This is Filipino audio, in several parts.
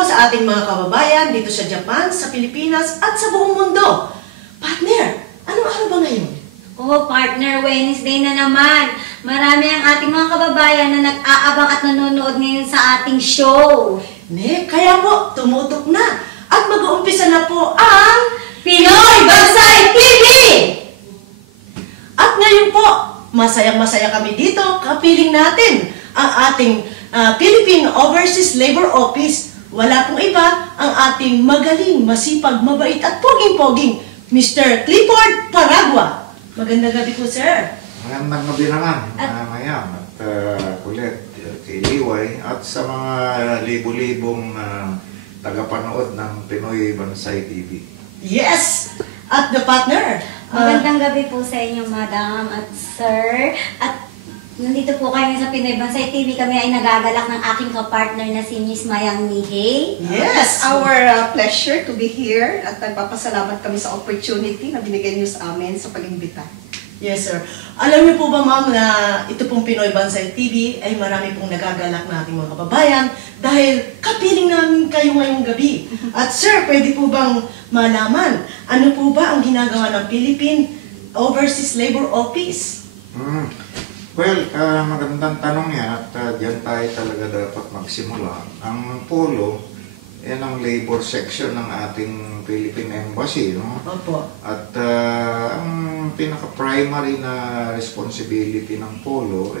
po sa ating mga kababayan dito sa Japan, sa Pilipinas at sa buong mundo. Partner, anong araw ba ngayon? Oh, partner, Wednesday na naman. Marami ang ating mga kababayan na nag-aabang at nanonood ngayon sa ating show. Kaya po, tumutok na. At mag-uumpisa na po ang Pinoy Bansay TV! At ngayon po, masayang-masaya kami dito, kapiling natin ang ating Philippine Overseas Labor Office. Wala pong iba ang ating magaling, masipag, mabait at poging-poging Mr. Clifford Paragua. Magandang gabi po, sir. Magandang gabi naman, Mayam at kulit kay Liway at sa mga libo-libong tagapanood ng Pinoy Bansay TV. Yes! At the partner. Magandang gabi po sa inyo, madam at sir. At nandito po kayo sa Pinoy Bansay TV. Kami ay nagagalak ng aking kapartner na si Miss Mayang Nihei. Yes! Our pleasure to be here at nagpapasalamat kami sa opportunity na binigay niyo sa amin sa pag-imbita. Yes, sir. Alam niyo po ba, ma'am, na ito pong Pinoy Bansay TV ay marami pong nagagalak na ating mga kababayan dahil kapiling namin kayo ngayong gabi. At sir, pwede po bang malaman ano po ba ang ginagawa ng Philippine Overseas Labor Office? Well, magandang tanong yan at dyan tayo talaga dapat magsimula. Ang polo, yan ang labor section ng ating Philippine Embassy, no? Opo. At ang pinaka-primary na responsibility ng polo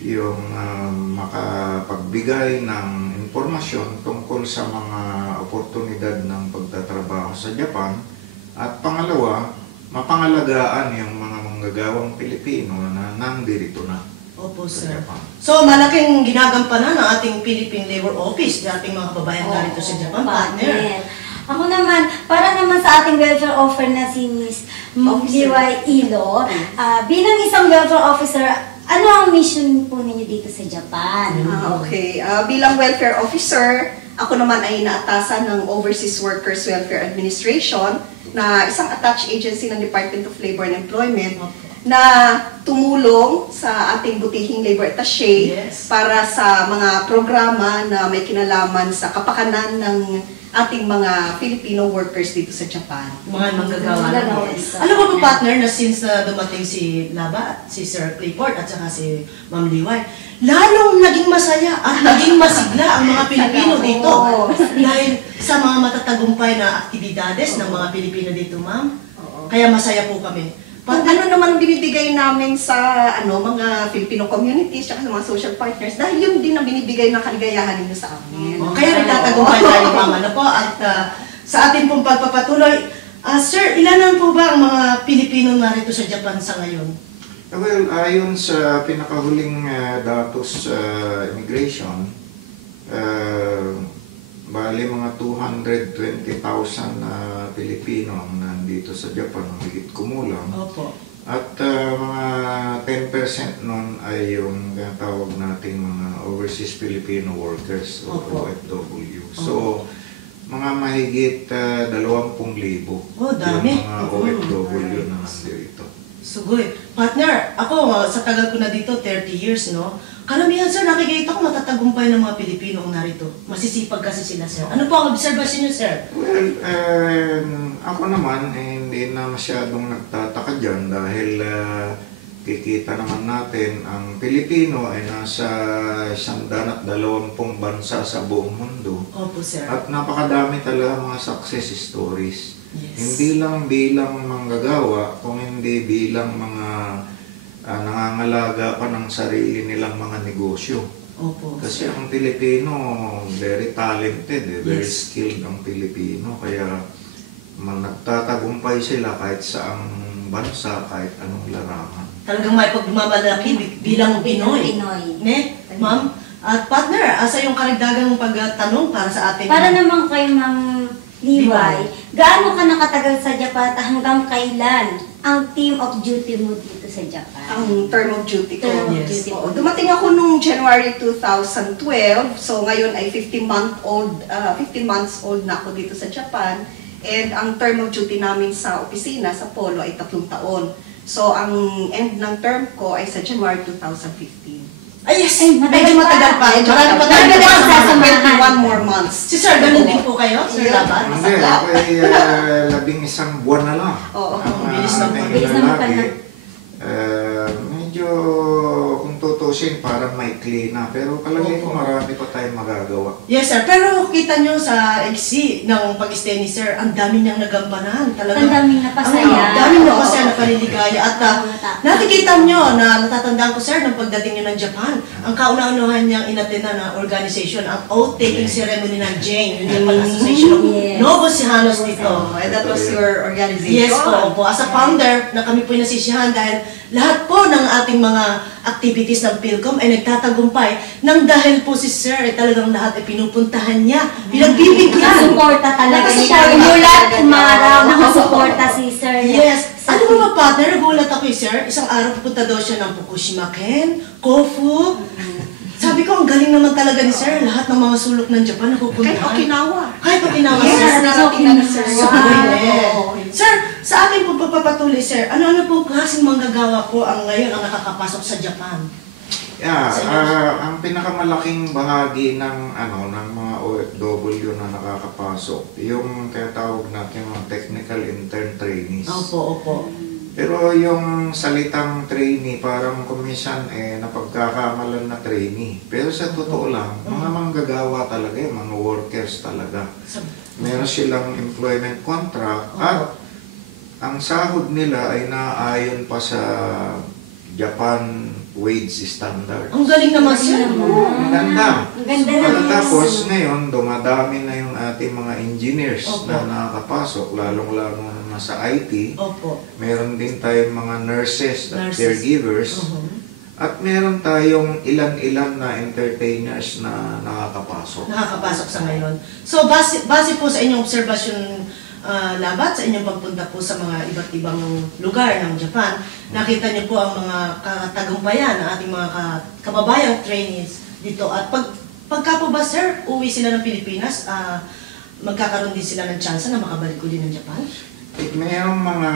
yung makapagbigay ng impormasyon tungkol sa mga oportunidad ng pagtatrabaho sa Japan. At pangalawa, mapangalagaan yung mga manggagawang Pilipino na nandirito na. Opo, sa sir. Japan. So, malaking ginagampanan ng ating Philippine Labor Office ng ating mga kababayan narito sa Japan, partner. Ako naman, para naman sa ating welfare offer na si Miss Liway Ilo, bilang isang welfare officer, ano ang mission po ninyo dito sa Japan? Okay. Bilang welfare officer, ako naman ay inaatasan ng Overseas Workers Welfare Administration na isang attached agency ng Department of Labor and Employment na tumulong sa ating butihing labor attaché para sa mga programa na may kinalaman sa kapakanan ng ating mga Filipino workers dito sa Japan. Mga manggagawa. Alam mo ba, partner, na since dumating si Laba, si Sir Clifford at saka si Ma'am Liway, lalong naging masaya at naging masigla ang mga Pilipino dito. Dahil sa mga matatagumpay na aktibidades ng mga Pilipino dito, ma'am. Kaya masaya po kami. Ano naman ang binibigay namin sa mga Filipino communities at sa mga social partners dahil yun din ang binibigay ng kaligayahan ninyo sa amin. Kaya nagtatagumpay tayo, ma'am. Ano po? At sa atin pong pagpapatuloy, sir, ilan po ba ang mga Pilipino narito sa Japan sa ngayon? Well, ayon sa pinakahuling datos immigration, bali mga 220,000 na Pilipino ang nandito sa Japan, higit kumulang. Opo. At mga 10% nun ay yung tawag nating mga overseas Filipino workers o OFW. So, mga mahigit 20,000 dami. yung mga OFW na nandito. Sugoy. Partner, ako sa tagal ko na dito, 30 years, no? Karamihan, sir, nakikita ko matatagumpay ng mga Pilipino ang narito. Masisipag kasi sila, sir. Ano po ang observation niyo, sir? Well, ako naman, hindi na masyadong nagtataka dyan dahil kikita naman natin ang Pilipino ay nasa 120 bansa sa buong mundo. Opo, sir. At napakadami talaga mga success stories. Yes. Hindi lang bilang manggagawa, kung hindi bilang mga nangangalaga pa ng sarili nilang mga negosyo. Opo. Kasi ang Pilipino, very talented, very skilled ang Pilipino. Kaya nagtatagumpay sila kahit saang bansa, kahit anong larangan. Talagang may pagmamalaki bilang Pinoy. Ma'am? At partner, asa yung karagdagang pagtanong para sa ating... Para naman kay Ma'am Liway, gaano ka nakatagal sa Japan at hanggang kailan ang team of duty mo dito sa Japan? Ang term of duty ko. Duty mo. Dumating ako nung January 2012. So ngayon ay 15 months old na ako dito sa Japan. And ang term of duty namin sa opisina, sa Polo, ay 3 taon. So ang end ng term ko ay sa January 2015. Ay, yes! Ay, Medyo matagal pa. Matagal pa. more months. Si Sir, ganun din po kayo, Sir Yeah. Labat? Hindi, ako ay 11 buwan na lang. Oo. Ang bilis na po. aking Bilis naman lalaki, pala. medyo kung tutusin parang maikli na. Pero palagay ko marami pa tayong magagawa. Yes, sir. Pero kita nyo sa exi ng pag-stay ni Sir, ang dami niyang nagampanan. Talaga. Ang daming napasaya. Ang daming napasaya na paniligaya. At nakikita nyo na natatandaan ko, Sir, nung pagdating nyo ng Japan, ang kauna-unahan niyang inattenda na organization, ang oath-taking ceremony ng Jane, yung Japan Association of Yes. Novos Ejidos dito. Oh, and that was your organization. Yes po. As a founder, na kami po yung nasisiyahan dahil lahat po ng ating mga activities ng PhilCom ay nagtatagumpay nang dahil po si Sir ay talagang lahat ay pinupuntahan niya, pinagbibigyan. Nakasuporta talaga siya. Nakasuporta Mulat talaga. umaraw, nakasuporta si Sir. Yes. Ano ba mga partner? Nagulat ako Sir. Isang araw pupunta daw siya ng Fukushima Ken, Kofu. Sabi ko, ang galing naman talaga ni Sir. Lahat ng mga sulok ng Japan napupuntahan. Kahit Okinawa. Kahit Okinawa, Yes, Sir. narating na ni Sir. Wow. Sir, sa ating pagpapatuloy, Sir, ano-ano po klaseng manggagawa po ang ngayon ang nakakapasok sa Japan? Yeah, ang pinakamalaking bahagi ng ng mga OFW na nakakapasok, yung tinatawag natin mga technical intern trainees. Opo. Pero yung salitang trainee, parang kumisan napagkakamalan na trainee. Pero sa totoo lang, mga manggagawa talaga, mga workers talaga. Meron silang employment contract at ang sahod nila ay naayon pa sa Japan wage standard. Ang galing naman, Sir. Ang ganda. Ang ganda naman. Tapos ngayon, dumadami na yung ating mga engineers na nakakapasok, lalong-lalo na sa IT. Opo. Meron din tayong mga nurses at Nurses. caregivers. At meron tayong ilan-ilan na entertainers na nakakapasok. Nakakapasok sa ngayon. So, base po sa inyong observation, Labat, sa inyong pagpunta po sa mga iba't ibang lugar ng Japan, nakita niyo po ang mga katagumpayan ng ating mga kababayang trainees dito. At pagka po ba, Sir, uwi sila ng Pilipinas, magkakaroon din sila ng tsansa na makabalik ulit ng Japan? Mayroong mga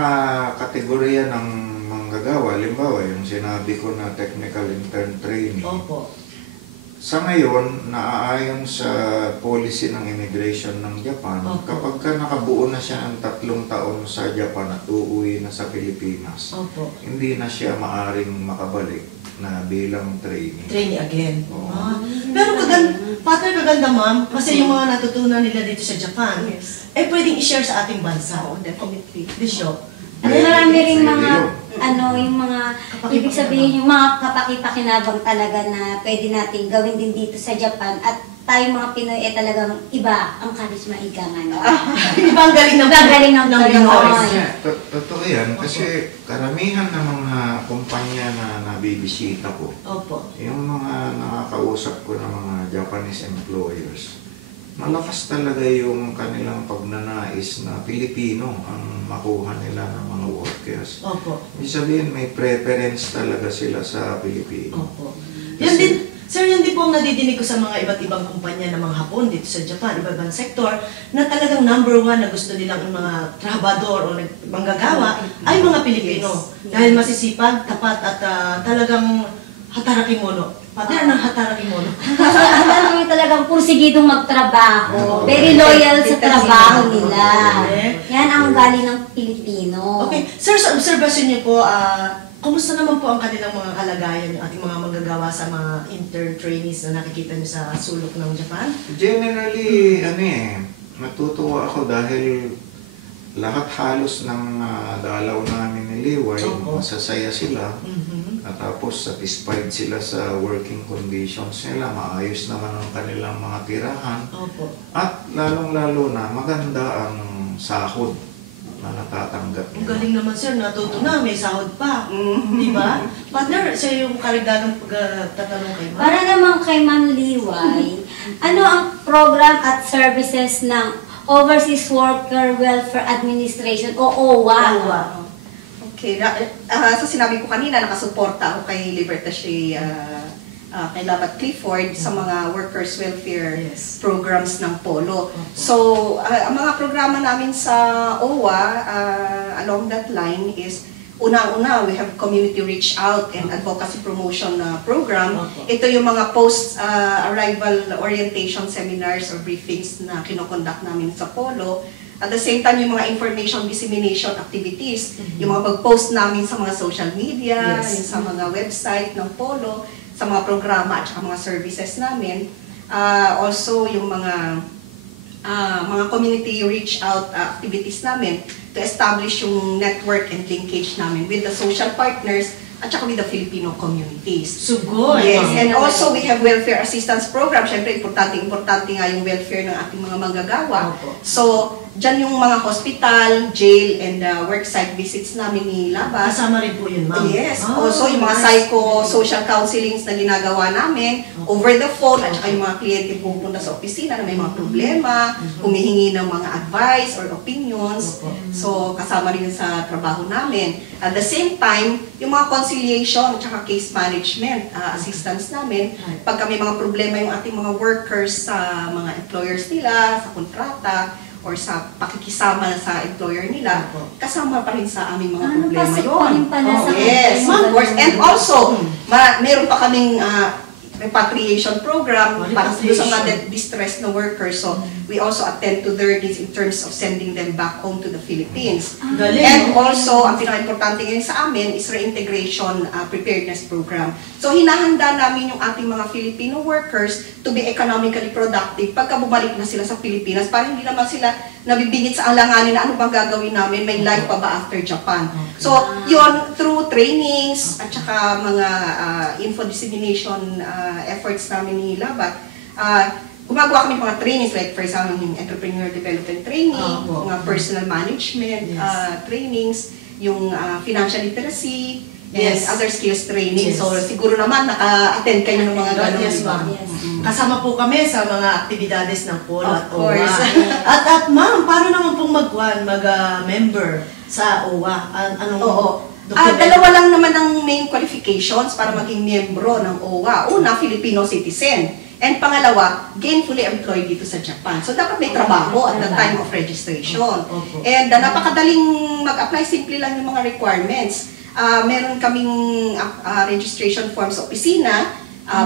kategorya ng manggagawa. Halimbawa, yung sinabi ko na technical intern training. Opo. Sa ngayon, naaayon sa policy ng immigration ng Japan, Opo. kapag ka nakabuo na siya ng 3 taon sa Japan at uuwi na sa Pilipinas, Opo. hindi na siya maaring makabalik na bilang trainee. Trainee again. Oo. Pero kaganda ma'am, kasi yung mga natutunan nila dito sa Japan, Yes. pwedeng i-share sa ating bansa. Oo, definitely. Bisyo. Marami rin Pwede mga, yun. yung mga, ibig sabihin, yung mga kapakipakinabang talaga na pwede natin gawin din dito sa Japan at tayo mga Pinoy talagang iba ang karisma ika nga no. Di ba ang galing ng Galing ng Pinoy. Totoo yan, kasi karamihan ng mga kumpanya na nabibisita ko, Opo. yung mga nakakausap ko ng mga Japanese employers, malakas talaga yung kanilang pagnanais na Pilipino ang makuha nila ng mga workers. Opo. Ibig sabihin, may preference talaga sila sa Pilipino. Opo. Yan din, Sir, yan din po ang nadidinig ko sa mga iba't ibang kumpanya ng mga Hapon dito sa Japan, iba-ibang sektor, na talagang number 1 na gusto nilang yung mga trabador o manggagawa ay mga Pilipino. Yes. Dahil masisipag, tapat at talagang hatarakimono. Partner ng hatarakimono. Alam mo talagang pursigidong magtrabaho. Very loyal sa trabaho nila. Yan ang galing ng Pilipino. Okay. Sir, sa observation niyo po, kumusta naman po ang kanilang mga kalagayan, yung ating mga manggagawa sa mga intern trainees na nakikita niyo sa sulok ng Japan? Generally, natutuwa ako dahil lahat halos ng dalaw namin ni Liway, Opo. masasaya sila. Mhm. At tapos satisfied sila sa working conditions nila, maayos naman ang kanilang mga tirahan. Opo. At lalong-lalo na maganda ang sahod na natatanggap Ang nila. galing naman sir, natuto na, may sahod pa. Di ba? Partner, siya yung karagdagang pagtatanong kay Ma'am. Para naman kay Ma'am Liway, ano ang program at services ng Overseas Worker Welfare Administration o OWA? OWA. Okay, so sinabi ko kanina, nakasuporta ako kay Libertas kay Labat Clifford sa mga workers welfare Yes. programs ng Polo. So, ang mga programa namin sa OWA along that line is Una-una, we have community reach out and advocacy promotion program. Opo. Ito yung mga post-arrival orientation seminars or briefings na kinokonduct namin sa Polo. At the same time, yung mga information dissemination activities, yung mga pag-post namin sa mga social media, Yes. yung sa mga website ng Polo, sa mga programa at saka mga services namin. Also, yung mga community reach out activities namin to establish yung network and linkage namin with the social partners at saka with the Filipino communities. Sugod. Yes, ma'am. and also we have welfare assistance program. Siyempre, importante nga yung welfare ng ating mga manggagawa. Opo. So, dyan yung mga hospital, jail, and worksite visits namin ni Labas. Kasama rin po yun, ma'am. Yes, Ah, also yung mga nice. psycho-social counselings na ginagawa namin over the phone at saka yung mga kliyente pupunta sa opisina na may mga problema, humihingi ng mga advice or opinions. So, kasama rin yun sa trabaho namin. At the same time, yung mga conciliation at saka case management assistance namin, pagka may mga problema yung ating mga workers sa mga employers nila, sa kontrata, or sa pakikisama sa employer nila, kasama pa rin sa aming mga problema pasok yun. pa rin pala sa Yes, problema. of course. And also, meron pa kaming repatriation program para sa mga distressed na workers. So, we also attend to their needs in terms of sending them back home to the Philippines. Galing. And also, ang pinaka-importante ngayon sa amin is reintegration preparedness program. So, hinahanda namin yung ating mga Filipino workers to be economically productive pagka bumalik na sila sa Pilipinas para hindi naman sila nabibingit sa alanganin na ano bang gagawin namin, may life pa ba after Japan. So, yun, through trainings at saka mga info dissemination efforts namin ni Labat, gumagawa kami mga trainings like for example yung entrepreneur development training, mga personal management trainings, yung financial literacy, and other skills training. Yes. So siguro naman naka-attend kayo ng mga ganun. Yes, ma'am. Yes. Kasama po kami sa mga aktibidades ng Polo Of at course. OWA. at ma'am, paano naman pong mag-member sa OWA? Anong Oo. Dalawa lang naman ang main qualifications para maging miyembro ng OWA. Una, Filipino citizen. And pangalawa, gainfully employed dito sa Japan. So dapat may trabaho at the time of registration. And napakadaling mag-apply, simple lang yung mga requirements. Meron kaming registration form sa opisina.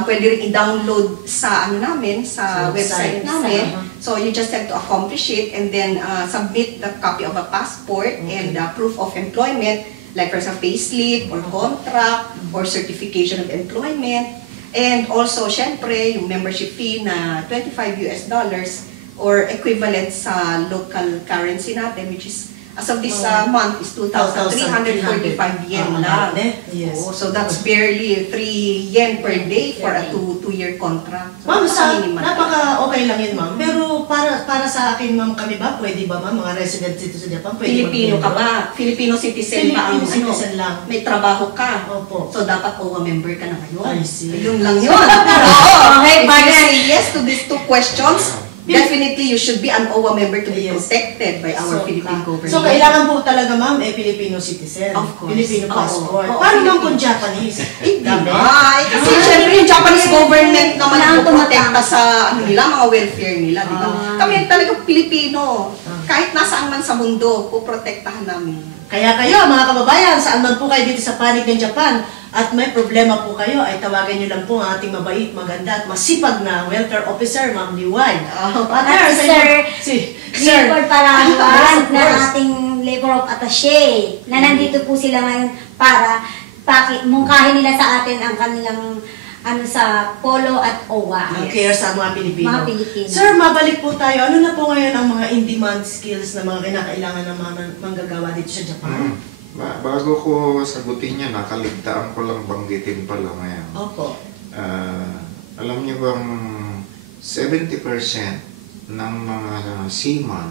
Pwede rin i-download sa namin, sa website namin. So you just have to accomplish it and then submit the copy of a passport and proof of employment, like for example, payslip or contract or certification of employment. And also, syempre, yung membership fee na $25 or equivalent sa local currency natin, which is, as of this month, is 2,345 yen lang. Yes. So that's barely 3 yen per day for a 2-year contract. So, Ma'am, minimal. napaka-okay lang yun, ma'am. Pero para sa akin, ma'am, kami ba? Pwede ba, ma'am? Mga residents dito sa Japan? Pwede Filipino ka mag-member? ba? Filipino citizen ba ang Filipino citizen lang. May trabaho ka. Opo. So dapat OWA member ka na ngayon. I see. Yun lang yun. Oo. Okay, If you bagay. say yes to these 2 questions, definitely you should be an OWA member to be Yes. protected by our Philippine government. So, kailangan po talaga, ma'am, Filipino citizen. Of course. Filipino passport. Oo, Paano naman Filipino. kung Japanese? Dami. Kasi syempre yung Japanese government naman Kailangan ang protekta tumatama. sa nila, mga welfare nila, di ba? Kami talaga Pilipino. Kahit nasaan man sa mundo, puprotektahan namin. Kaya kayo, mga kababayan, saan man po kayo dito sa panig ng Japan at may problema po kayo, ay tawagan nyo lang po ang ating mabait, maganda at masipag na welfare officer, Ma'am Liway. At si Sir Sir, Parangan Of na course. ating labor of attaché na nandito po sila ngayon para mungkahin nila sa atin ang kanilang sa Polo at OWA. ang care sa mga Pilipino. Mga Pilipino. Sir, mabalik po tayo. Ano na po ngayon ang mga in-demand skills na mga kinakailangan ng mga manggagawa dito sa Japan? Bago ko sagutin yan, nakaligtaan ko lang banggitin pala ngayon. Opo. Alam niyo bang 70% ng mga seaman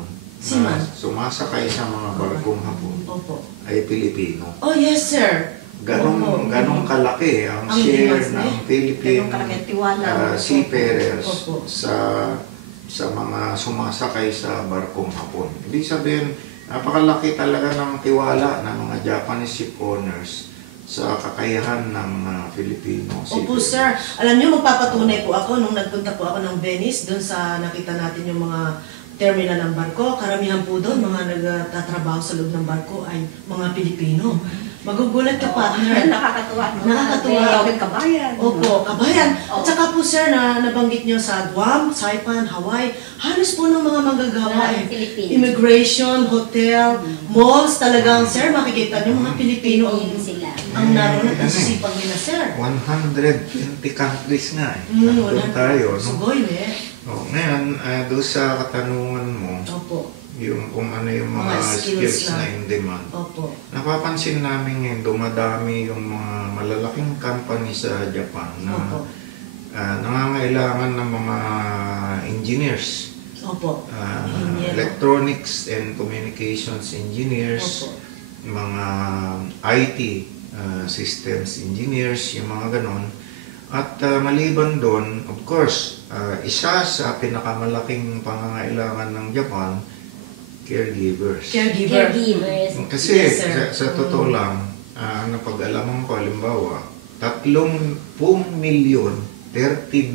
na sumasakay sa mga barkong hapon Opo. ay Pilipino. Oh, yes, sir. Ganong kalaki ang Ang share demands ng niya. Philippine Ganong kalaki tiwala. seafarers Opo. sa mga sumasakay sa barkong hapon. Ibig sabihin, napakalaki talaga ng tiwala ng mga Japanese ship owners sa kakayahan ng Filipino Opo, seafarers. sir. Alam niyo, magpapatunay po ako nung nagpunta po ako ng Venice, doon sa nakita natin yung mga terminal ng barko. Karamihan po doon, mga nagtatrabaho sa loob ng barko ay mga Pilipino. Magugulat ka, partner. Nakakatuwa. No? Nakakatuwa. Tawagin kabayan. Opo, kabayan. Oo. At saka po sir, na nabanggit nyo sa Guam, Saipan, Hawaii, halos po ng mga manggagawa Lahat ng Pilipino. Immigration, hotel, malls, talagang sir, makikita nyo mga Pilipino Pilipino sila. ang naroon at nasisipag nila sir. 120 countries nga eh. Wala Nandun tayo, no? Sugoy, Oh, ngayon, doon sa katanungan mo, Opo. yung kung ano yung mga Mga skills skills na in demand. Opo. Napapansin namin ngayon, dumadami yung mga malalaking company sa Japan na Opo. nangangailangan ng mga engineers, Opo. Ingeniero. electronics and communications engineers, Opo. mga IT systems engineers, yung mga ganon. At maliban doon, of course, isa sa pinakamalaking pangangailangan ng Japan, caregivers. Caregivers. Kasi Yes, sir. sa totoo lang, napag-alaman ko, halimbawa, 30 million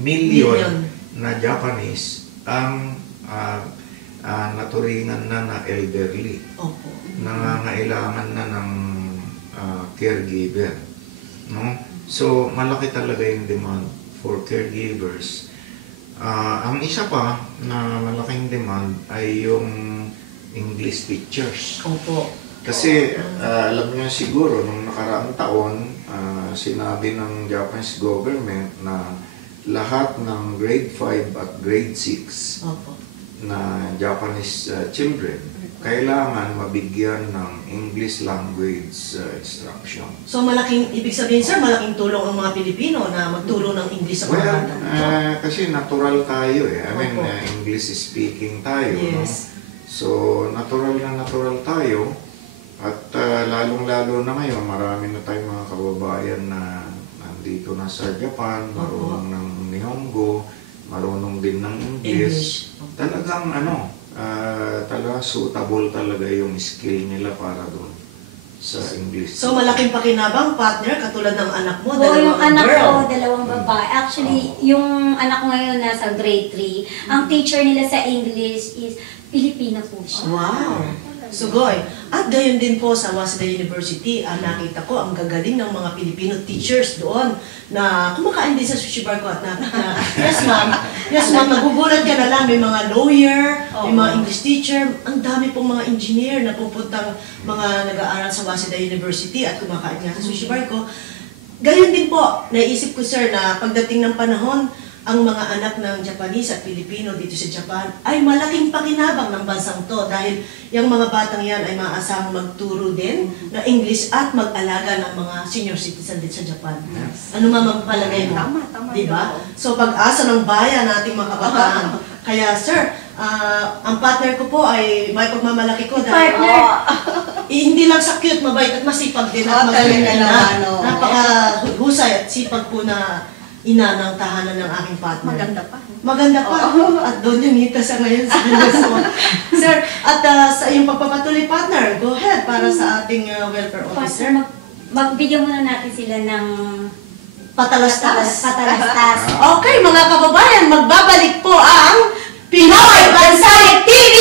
Million. na Japanese ang naturingan na elderly. Opo. Nangangailangan na ng caregiver. No? So, malaki talaga yung demand for caregivers. Ang isa pa na malaking demand ay yung English teachers. Opo. Kasi alam niyo siguro, nung nakaraang taon, sinabi ng Japanese government na lahat ng grade 5 at grade 6 Opo. na Japanese children kailangan mabigyan ng English language instruction. So malaking, ibig sabihin sir, malaking tulong ang mga Pilipino na magturo ng English sa mga Well, bata. kasi natural tayo eh. I mean, Opo. English speaking tayo. No? Yes. So, natural na natural tayo. At lalong-lalo na ngayon, marami na tayong mga kababayan na nandito na sa Japan, marunong ng Nihongo, marunong din ng English. Talagang talagang suitable talaga yung skill nila para doon sa English. So malaking pakinabang, partner, katulad ng anak mo, Oo, yung dalawang anak girl. ko, dalawang babae. Actually, yung anak ko ngayon nasa grade 3. Ang teacher nila sa English is Pilipina po siya. Wow! Sugoy. At gayon din po sa Waseda University, nakita ko ang gagaling ng mga Filipino teachers doon na kumakain din sa sushi bar ko at yes ma'am, nagugulat ka na lang, may mga lawyer, may mga English teacher, ang dami pong mga engineer na pupuntang mga nag-aaral sa Waseda University at kumakain nga sa sushi bar ko. Gayon din po, naisip ko sir na pagdating ng panahon, ang mga anak ng Japanese at Pilipino dito sa Japan ay malaking pakinabang ng bansang to dahil yung mga batang yan ay maaasahang magturo din na English at mag-alaga ng mga senior citizen din sa Japan. Yes. Ano man palagay mo? Tama. Diba? So pag-asa ng bayan nating mga kabataan. Kaya sir, ang partner ko po ay may pagmamalaki ko dahil hindi lang sa cute, mabait at masipag din at magaling talaga na. naman, oo. Napakahusay at sipag po na ina ng tahanan ng aking partner. Maganda pa. Maganda pa. At doon yung ngita sa ngayon sa Sir, at sa iyong pagpapatuloy partner, go ahead para sa ating welfare officer. Magbigyan muna natin sila ng Patalastas. patalastas. Okay, mga kababayan, magbabalik po ang Pinoy Bansay TV!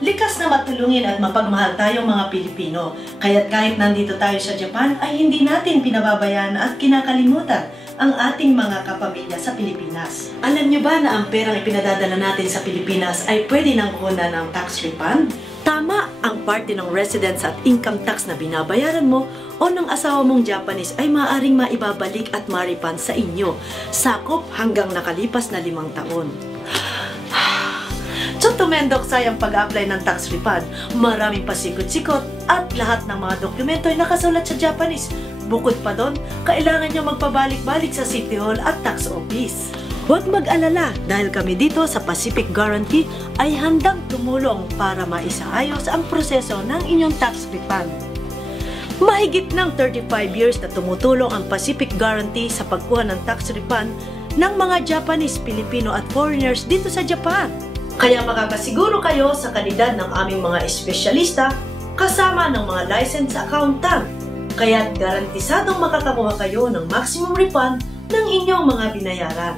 Likas na matulungin at mapagmahal tayong mga Pilipino, kaya't kahit nandito tayo sa Japan ay hindi natin pinababayaan at kinakalimutan ang ating mga kapamilya sa Pilipinas. Alam niyo ba na ang perang ipinadadala natin sa Pilipinas ay pwede nang kunan ng tax refund? Tama, ang parte ng residence at income tax na binabayaran mo o ng asawa mong Japanese ay maaaring maibabalik at ma-refund sa inyo, sakop hanggang nakalipas na 5 taon. So tumendok ang pag-apply ng tax refund, maraming pasikot-sikot at lahat ng mga dokumento ay nakasulat sa Japanese. Bukod pa doon, kailangan nyo magpabalik-balik sa City Hall at tax office. Huwag mag-alala dahil kami dito sa Pacific Guarantee ay handang tumulong para maisaayos ang proseso ng inyong tax refund. Mahigit ng 35 years na tumutulong ang Pacific Guarantee sa pagkuha ng tax refund ng mga Japanese, Filipino at foreigners dito sa Japan. Kaya makakasiguro kayo sa kalidad ng aming mga espesyalista kasama ng mga licensed accountant. Kaya't garantisadong makakakuha kayo ng maximum refund ng inyong mga binayaran.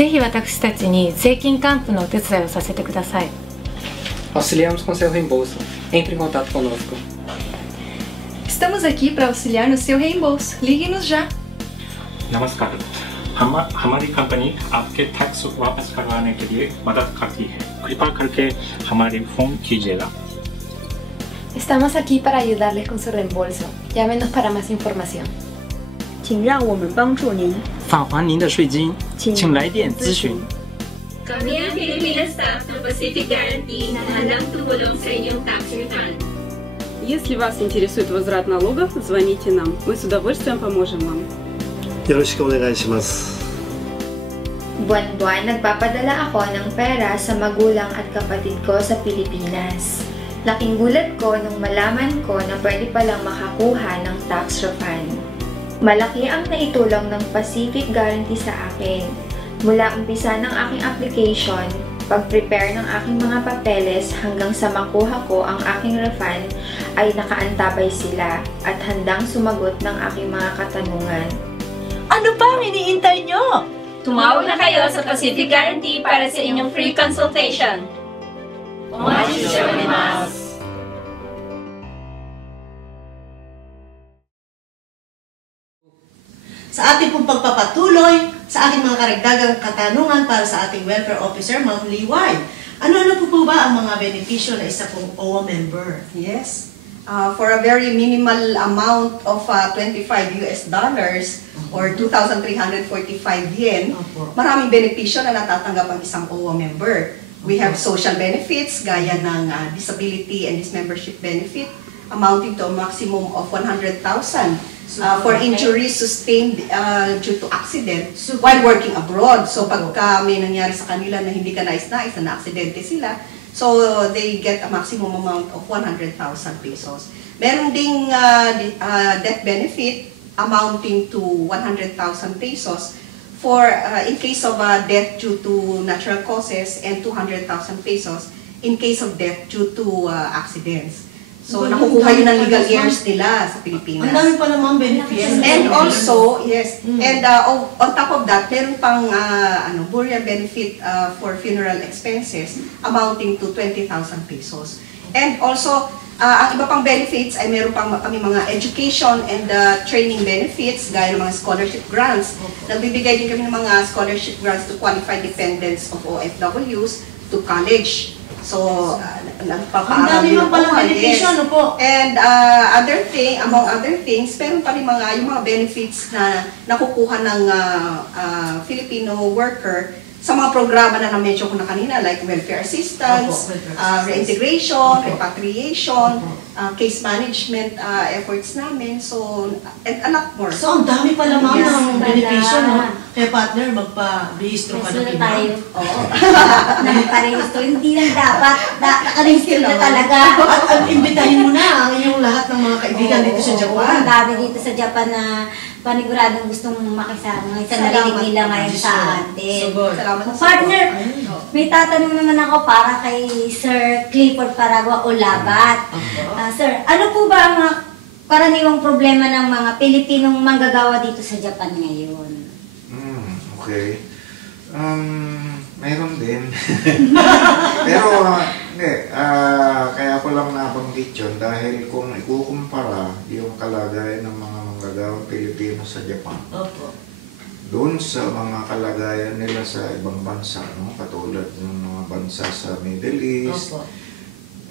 ぜひ私たちに税金還付のお手伝いをさせてください。 Auxiliamos com seu reembolso. Entre em contato conosco. Estamos aqui para auxiliar no seu reembolso. Ligue-nos já. नमस्कार। हमारी कंपनी आपके टैक्स वापस करवाने के लिए मदद करती है। कृपया करके हमारे फोन कीजिएगा। Estamos aquí para ayudarles con su reembolso. Llámenos para más información. 请让我们帮助您 返还您的税金，请来电咨询。 Kami ang Filipina staff ng Pacific Guarantee na handang tumulong sa inyong tax refund. Если вас интересует возврат налогов, звоните нам. Мы с удовольствием поможем вам. よろしくお願いします。 Buwan-buwan nagpapadala ako ng pera sa magulang at kapatid ko sa Pilipinas. Laking gulat ko nung malaman ko na pwede palang makakuha ng tax refund. Malaki ang naitulong ng Pacific Guarantee sa akin. Mula umpisa ng aking application, pag-prepare ng aking mga papeles hanggang sa makuha ko ang aking refund ay nakaantabay sila at handang sumagot ng aking mga katanungan. Ano pa ang iniintay nyo? Tumawag na kayo sa Pacific Guarantee para sa inyong free consultation. Omachi gozaimasu. Sa ating pong pagpapatuloy, sa ating mga karagdagang katanungan para sa ating welfare officer, Ma'am Liway. Ano-ano po ba ang mga benepisyo na isa pong OWA member? Yes. For a very minimal amount of $25 or 2,345 yen, maraming benepisyo na natatanggap ang isang OWA member. We have social benefits gaya ng disability and dismembership benefit amounting to a maximum of 100,000 for injuries sustained due to accident while working abroad. So pagka may nangyari sa kanila na hindi ka nais-nais na aksidente sila, so they get a maximum amount of 100,000 pesos. Meron ding death benefit amounting to 100,000 pesos for in case of death due to natural causes and 200,000 pesos in case of death due to accidents. So, nakukuha yun ng legal heirs nila sa Pilipinas. Ang dami pa namang benefits. And also, yes, and on top of that, meron pang burial benefit for funeral expenses amounting to 20,000 pesos. And also, ang iba pang benefits ay meron pang kami mga education and training benefits gaya ng mga scholarship grants. Nagbibigay din kami ng mga scholarship grants to qualified dependents of OFWs to college. So, nagpapaaral din ako. Yes. And among other things, meron pa rin yung mga benefits na nakukuha ng Filipino worker sa mga programa na na-mention ko na kanina, like welfare assistance, reintegration, repatriation, case management efforts namin, so, and a lot more. So, ang dami pa lamang ng benepisyo, no? Kaya partner, magpa-rehistro ka na tayo. Oo. Nagpa-rehistro. Hindi lang dapat. Nakarehistro na talaga. At imbitahin mo na ang iyong lahat ng mga kaibigan dito sa Japan. Ang dami dito sa Japan na paniguradong gustong makisama. Isa narinig nila ngayon sa atin. Partner, may tatanong naman ako para kay Sir Clifford Paragua o Labat. Sir, ano po ba ang mga karaniwang problema ng mga Pilipinong manggagawa dito sa Japan ngayon? Okay. Meron din. Pero, hindi. Kaya ko lang nabanggit yun dahil kung ikukumpara yung kalagayan ng mga manggagawang Pilipino sa Japan, doon sa mga kalagayan nila sa ibang bansa, no? Katulad ng mga bansa sa Middle East,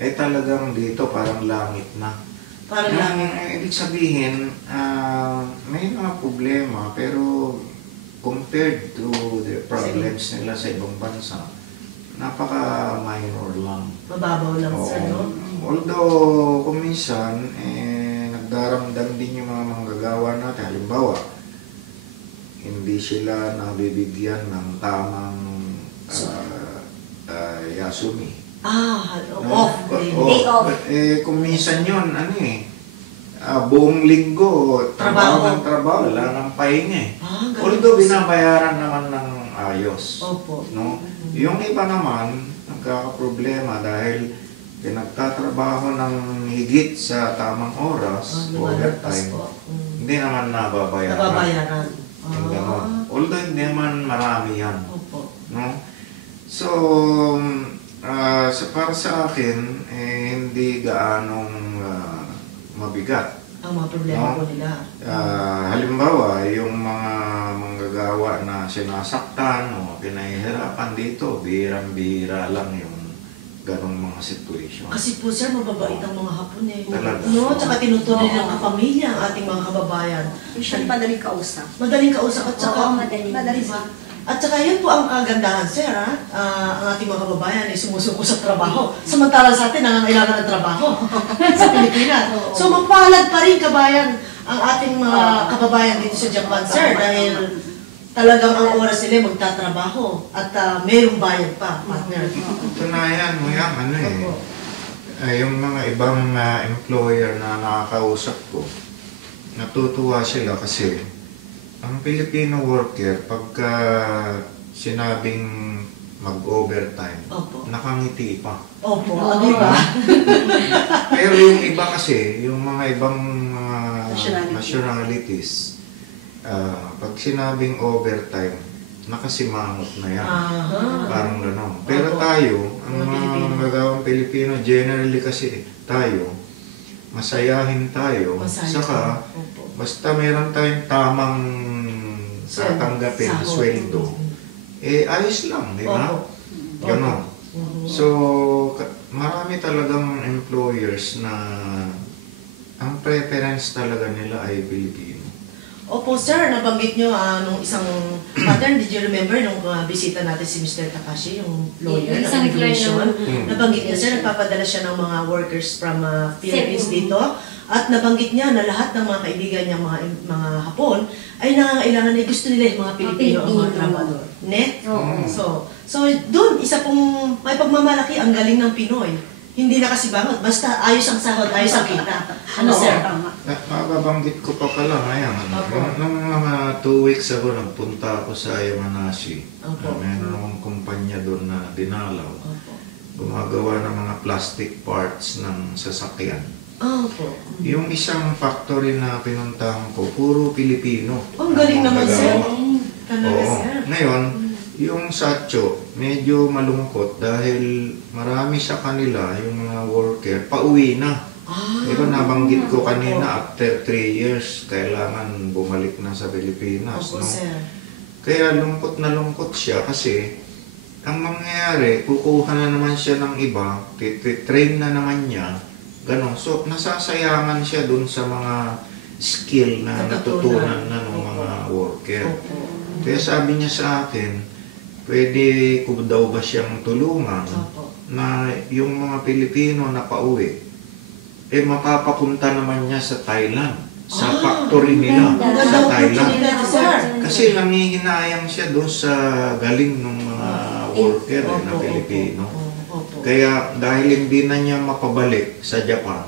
eh talagang dito parang langit na. Parang langit. Ibig sabihin, may mga problema, pero compared to the problems nila sa ibang bansa, napaka-minor lang. Mababaw lang, sir, no? Although, kung minsan, nagdaramdam din yung mga manggagawa natin. Halimbawa, hindi sila nabibigyan ng tamang yasumi. Off. Day off. Kung minsan yun, buong linggo, trabaho ng trabaho, wala nang pahinga. Although binabayaran naman ng ayos. No? Yung iba naman, nagkakaproblema dahil pinagtatrabaho ng higit sa tamang oras, overtime, hindi naman nababayaran. Although hindi naman marami yan. no? So, para sa akin, hindi gaanong mabigat. Ang mga problema po nila. Halimbawa, yung mga manggagawa na sinasaktan o pinahihirapan dito, bihirang-bihira lang yung ganong mga situation. Kasi po sir, mababait ang mga Hapon eh. Talaga. No, tsaka tinutuloy ng kapamilya ang ating mga kababayan. Usually madaling kausap. Madaling kausap at saka madali. At saka yun po ang kagandahan, sir, ha? Ang ating mga kababayan ay sumusuko sa trabaho. Samantalang sa atin, nangangailangan ng trabaho sa Pilipinas. So, mapalad pa rin, kabayan, ang ating mga kababayan dito sa Japan, sir, dahil talagang ang oras nila magtatrabaho at mayroong bayad pa, partner. Tunayan mo yan, yung mga ibang employer na nakakausap ko, natutuwa sila kasi ang Filipino worker, pagka sinabing mag-overtime, nakangiti pa. Opo, di ba? Pero yung iba kasi, yung mga ibang nationalities, pag sinabing overtime, nakasimangot na yan. Parang gano'n. Pero tayo, ang mga magagawang Pilipino, generally kasi tayo, masayahin tayo, saka basta meron tayong tamang tatanggapin na sweldo, ayos lang, di ba? Gano'n. So, marami talagang employers na ang preference talaga nila ay Pilipino. Opo sir, nabanggit nyo nung isang pattern, did you remember nung bisita natin si Mr. Takashi, yung lawyer ng immigration? Nabanggit niya sir, nagpapadala siya ng mga workers from Philippines dito. At nabanggit niya na lahat ng mga kaibigan niya, mga Hapon, ay nangangailangan na gusto nila yung mga Pilipino ang mga trabador. Net? So doon, isa pong may pagmamalaki ang galing ng Pinoy. Hindi na kasi bangot, basta ayos ang sahod, ayos ang kita. Ano sir? Mababanggit ko pa pala ngayon. Nung mga 2 weeks ago, nagpunta ako sa Yamanashi. Meron akong kumpanya doon na dinalaw. Gumagawa ng mga plastic parts ng sasakyan. Yung isang factory na pinuntahan ko, puro Pilipino. Ang galing naman sir. Talaga sir. Ngayon, yung Satcho, medyo malungkot dahil marami sa kanila, yung mga worker, pauwi na. Ito nabanggit ko kanina, after 3 years, kailangan bumalik na sa Pilipinas. No? Kaya lungkot na lungkot siya kasi ang mangyayari, kukuha na naman siya ng iba, train na naman niya, ganon. So, nasasayangan siya dun sa mga skill na natutunan na ng mga worker. Kaya sabi niya sa akin, pwede ko daw ba siyang tulungan na yung mga Pilipino na pauwi, mapapapunta naman niya sa Thailand, sa factory nila sa Thailand. Kasi nangihinayang siya doon sa galing ng mga worker na Pilipino. Kaya dahil hindi na niya mapabalik sa Japan,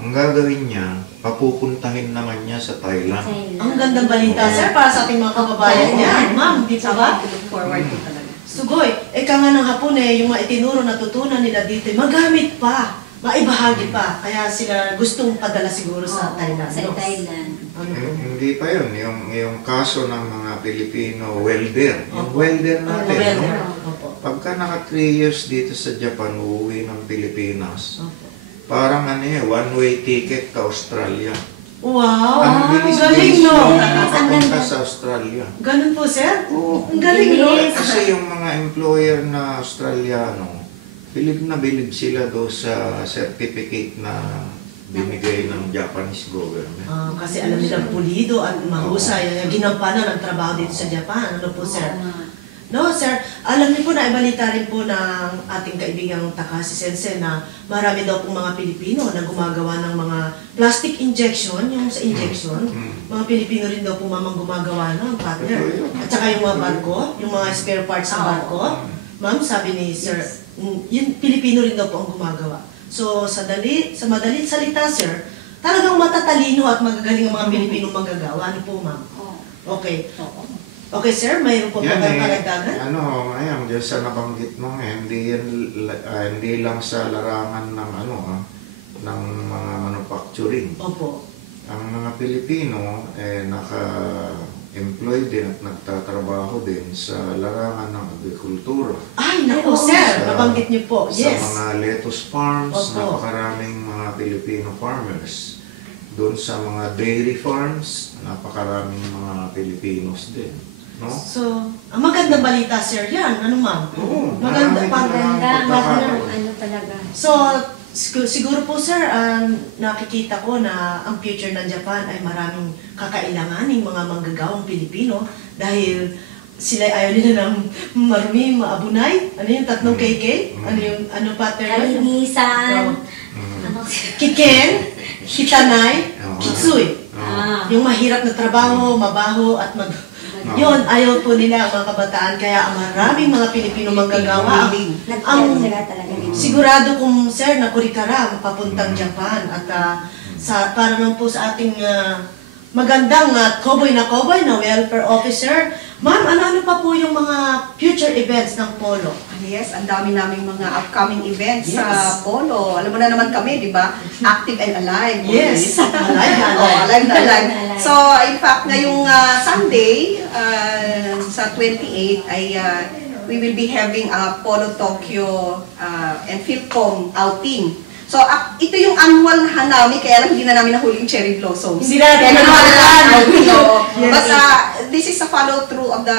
ang gagawin niya, papupuntahin naman niya sa Thailand. Ang gandang balita, sir, para sa ating mga kababayan niya. Ma'am, di ba? Forward ko talaga. Sugoy, eka nga ng Hapon yung mga itinuro natutunan nila dito, magamit pa, maibahagi pa. Kaya sila gustong padala siguro sa Thailand. Sa Thailand. Hindi pa yun. Yung kaso ng mga Pilipino welder. Yung welder natin, no? Pagka naka 3 years dito sa Japan, uuwi ng Pilipinas. Parang one-way ticket ka Australia. Wow! Ang galing, no? Papunta sa Australia. Ganun po, sir? Ang galing, no? Kasi yung mga employer na Australiano, bilib na bilib sila do sa certificate na binigay ng Japanese government. Kasi alam nilang pulido at mahusay. Ginampanan ang trabaho dito sa Japan. Ano po, sir? No, sir. Alam niyo po na ibalita rin po ng ating kaibigang Takashi Sensei na marami daw pong mga Pilipino na gumagawa ng mga plastic injection, yung sa injection. Mga Pilipino rin daw po mamang gumagawa ng partner. At saka yung mga barko, yung mga spare parts ng barko. Ma'am, sabi ni sir, yung Pilipino rin daw po ang gumagawa. So, sa madaling salita, sir, talagang matatalino at magagaling ang mga Pilipino manggagawa. Ano po, ma'am? Okay. Okay, sir, mayroon po ba kang karagdagan? Ayan, dyan sa nabanggit mo, hindi lang sa larangan ng ng mga manufacturing. Opo. Ang mga Pilipino, employed din at nagtatrabaho din sa larangan ng agrikultura. Ay, naku, sir, nabanggit niyo po. Yes. Sa mga lettuce farms, napakaraming mga Filipino farmers. Doon sa mga dairy farms, napakaraming mga Filipinos din. No? So, ang magandang balita, sir, yan. Ano, ma'am? Oo. Maganda ano talaga. So, siguro po, sir, nakikita ko na ang future ng Japan ay maraming kakailanganing mga manggagawang Pilipino dahil sila ayaw nila ng marumi, maabunay. Ano yung tatlong KK? Ano yung, partner? Kalinisan. Kiken, Hitanay, Kitsui. Yung mahirap na trabaho, mabaho, at yun, ayaw po nila ang mga kabataan. Kaya ang maraming mga Pilipino manggagawa ang sigurado kung, sir, na kurikara papuntang Japan. At para naman po sa ating magandang cowboy na welfare officer, ma'am, ano pa po yung mga future events ng Polo? Yes, ang dami naming mga upcoming events sa Polo. Alam mo na naman kami, di ba? Active and alive. Yes, alive na alive. So, in fact, ngayong Sunday, sa 28, ay we will be having a Polo Tokyo and Philcom outing. So, ito yung annual na hanami, kaya lang hindi na namin nahuli yung cherry blossoms. Hindi natin But this is a follow-through of the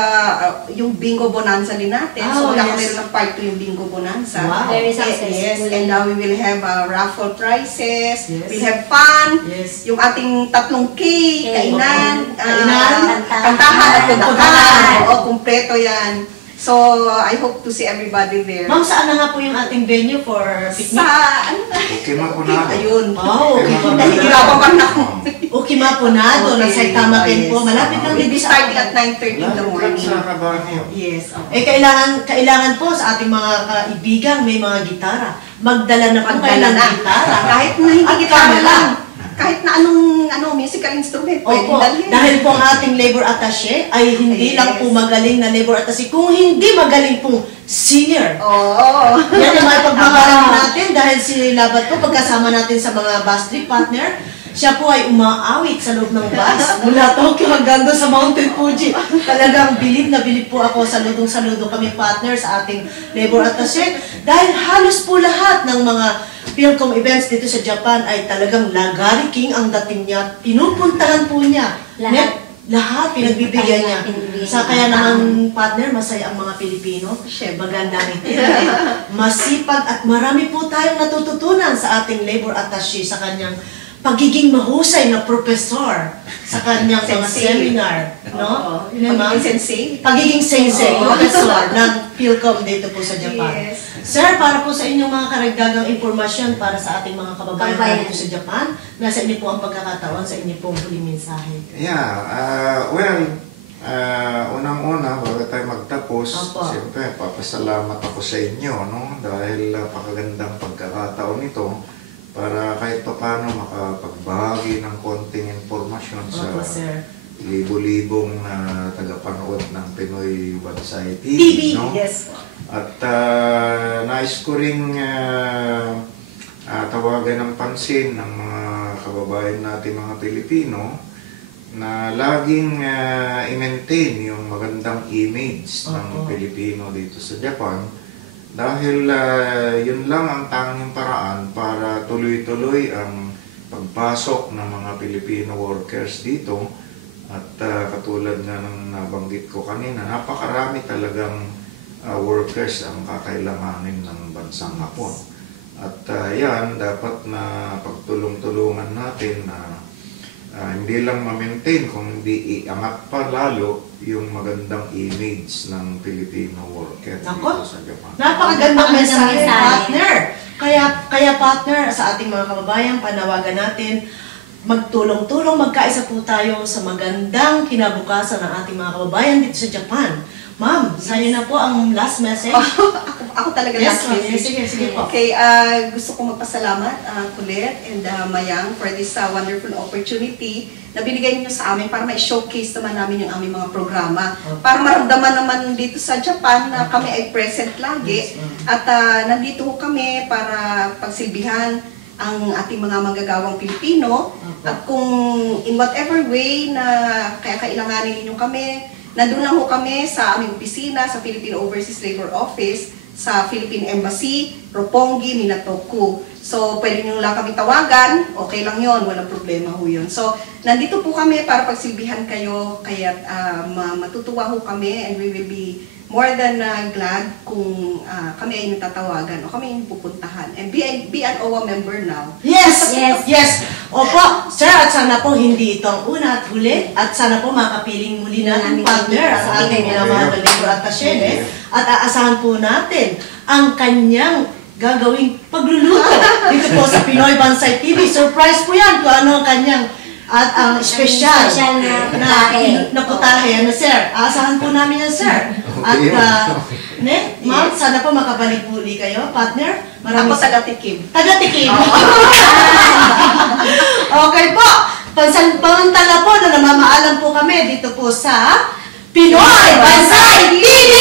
yung bingo bonanza din natin. So, meron ng part 2 yung bingo bonanza. Wow. Very successful. Yes, and now we will have raffle prizes. We'll have fun. Yung ating 3K, kainan, kantahan at kuntahan. Kumpleto yan. So, I hope to see everybody there. Ma'am, saan na nga po yung ating venue for picnic? Sa, Okimapunado. Ayun. Oh, Nahihirapan pa na ako. Okimapunado, nasa Saitama din po. Malapit lang din sa starting at 9:30 in the morning. Yes. Kailangan po sa ating mga kaibigan, may mga gitara. Magdala na po kayo ng gitara. Kahit na hindi gitara lang. Kahit na anong musical instrument, pwede dalhin. Dahil po ang ating labor attaché ay hindi lang po magaling na labor attaché, kung hindi magaling pong singer. Yan ang may pagmamalang natin dahil si Labat po, pagkasama natin sa mga bus trip partner, siya po ay umaawit sa loob ng bus mula Tokyo hanggang doon sa Mountain Fuji. Talagang bilib na bilib po ako, saludong-saludo kami partner sa ating labor attaché dahil halos po lahat ng mga Philcom events dito sa Japan ay talagang lagari king ang dating niya. Pinupuntahan po niya. Lahat pinagbibigyan niya. Sa kaya naman partner, masaya ang mga Pilipino. Maganda rin. Masipag at marami po tayong natututunan sa ating labor attaché sa kanyang pagiging mahusay na professor sa kanyang mga seminar, no? Pagiging sensei, professor ng Philcom dito po sa Japan. Sir, para po sa inyong mga karagdagang impormasyon para sa ating mga kababayan dito sa Japan, nasa inyo po ang pagkakataon sa inyo pong huling mensahe. Unang-una, bago tayo magtapos, siyempre, papasalamat ako sa inyo, no? Dahil napakagandang pagkakataon ito para kahit pa paano makapagbahagi ng konting informasyon sa libo-libong tagapanood ng Pinoy Bansay TV, no? Yes. At nais ko ring tawagan ng pansin ng mga kababayan natin mga Pilipino na laging i-maintain yung magandang image ng Pilipino dito sa Japan. Dahil yun lang ang tanging paraan para tuloy-tuloy ang pagpasok ng mga Filipino workers dito. At katulad nga ng nabanggit ko kanina, napakarami talagang workers ang kakailanganin ng bansang Hapon. At yan, dapat na pagtulong-tulungan natin na hindi lang ma-maintain, kundi iangat pa lalo yung magandang image ng Filipino worker dito sa Japan. Napakagandang mensahe, partner. Kaya partner, sa ating mga kababayan, panawagan natin, magtulong-tulong, magkaisa po tayo sa magandang kinabukasan ng ating mga kababayan dito sa Japan. Ma'am, sa'yo na po ang last message. Ako talaga last message. Sige po. Okay, gusto ko magpasalamat Colette and Mayang for this wonderful opportunity na binigay niyo sa amin para ma-showcase naman namin yung aming mga programa. Para maramdaman naman dito sa Japan na kami ay present lagi at nandito kami para pagsilbihan ang ating mga manggagawang Pilipino. At kung in whatever way na kaya kailanganin ninyo kami, nandun lang ho kami sa aming opisina sa Philippine Overseas Labor Office sa Philippine Embassy, Roppongi, Minatoku. So, pwede nyo lang kami tawagan, okay lang yon, walang problema ho yun. So, nandito po kami para pagsilbihan kayo, kaya matutuwa ho kami and we will be more than glad kung kami ay natatawagan o kami ay pupuntahan. And be an OWA member now. Yes! Yes! Yes! Opo, sir, at sana po hindi ito ang una at huli. At sana po makapiling muli natin partner at ating minamahal na labor attaché. At aasahan po natin ang kanyang gagawing pagluluto dito po sa Pinoy Bansay TV. Surprise po yan kung ano ang kanyang at ang special na putahe. Ano, sir? Aasahan po namin yan, sir. At, ma'am, sana po makabalik po ulit kayo, partner. Ako taga-tikim. Taga-tikim. Okay po. Pangantala po na namamaalam po kami dito po sa Pinoy Bansay TV!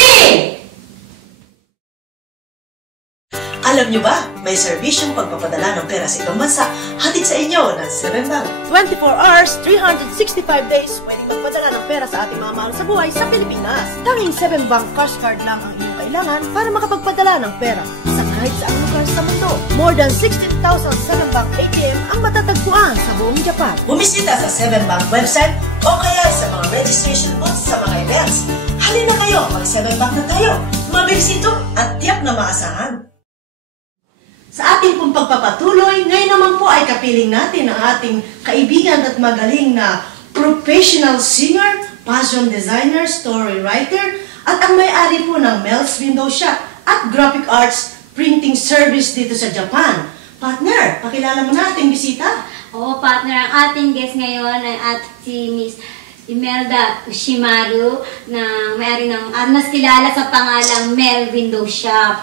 Alam nyo ba, may serbisyong pagpapadala ng pera sa ibang bansa, hatid sa inyo ng 7Bank. 24 hours, 365 days, pwedeng magpadala ng pera sa ating mga mahal sa buhay sa Pilipinas. Tanging 7Bank cash card lang ang iyong kailangan para makapagpadala ng pera sa kahit saang lugar sa mundo. More than 16,000 7Bank ATM ang matatagpuan sa buong Japan. Bumisita sa 7Bank website o kaya sa mga registration booths sa mga events. Halina kayo, mag 7Bank na tayo. Mabilis ito at tiyak na maasahan. Sa ating pong pagpapatuloy, ngayon naman po ay kapiling natin ang ating kaibigan at magaling na professional singer, fashion designer, story writer, at ang may-ari po ng Mel's Window Shop at graphic arts printing service dito sa Japan. Partner, pakilala mo na ating bisita. Oo, partner, ang ating guest ngayon ay si Miss Imelda Ushimaru na may-ari ng mas kilala sa pangalang Mel Window Shop.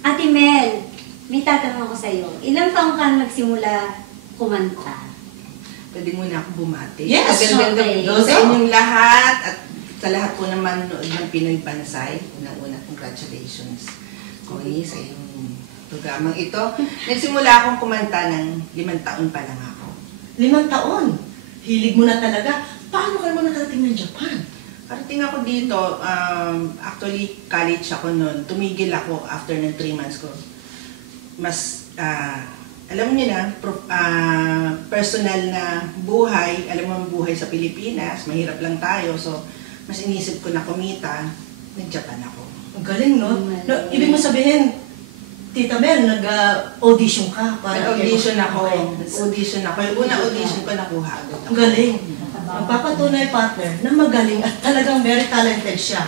Ate Mel, may tatanong ako sa iyo. Ilang taong ka nagsimula kumanta? Pwede muna ako bumati. Yes! Okay. Sa inyong lahat at sa lahat po naman ng Pinoy Bansay. Unang-una, congratulations, Connie, sa iyong programang ito. Nagsimula akong kumanta ng 5 taon pa lang ako. 5 taon? Hilig mo na talaga. Paano ka naman nakarating ng Japan? Karating ako dito, actually college ako noon. Tumigil ako after ng 3 months ko. Mas, alam niyo na, personal na buhay, alam mo ang buhay sa Pilipinas, mahirap lang tayo, so mas inisip ko na kumita, nag-Japan ako. Ang galing, no? Ibig mo sabihin, Tita Mel, nag-audition ka? Nag-audition ako. Audition ako. Yung unang audition ko, nakuha agad ako. Ang galing. Ang papatunay, partner, na magaling at talagang very talented siya.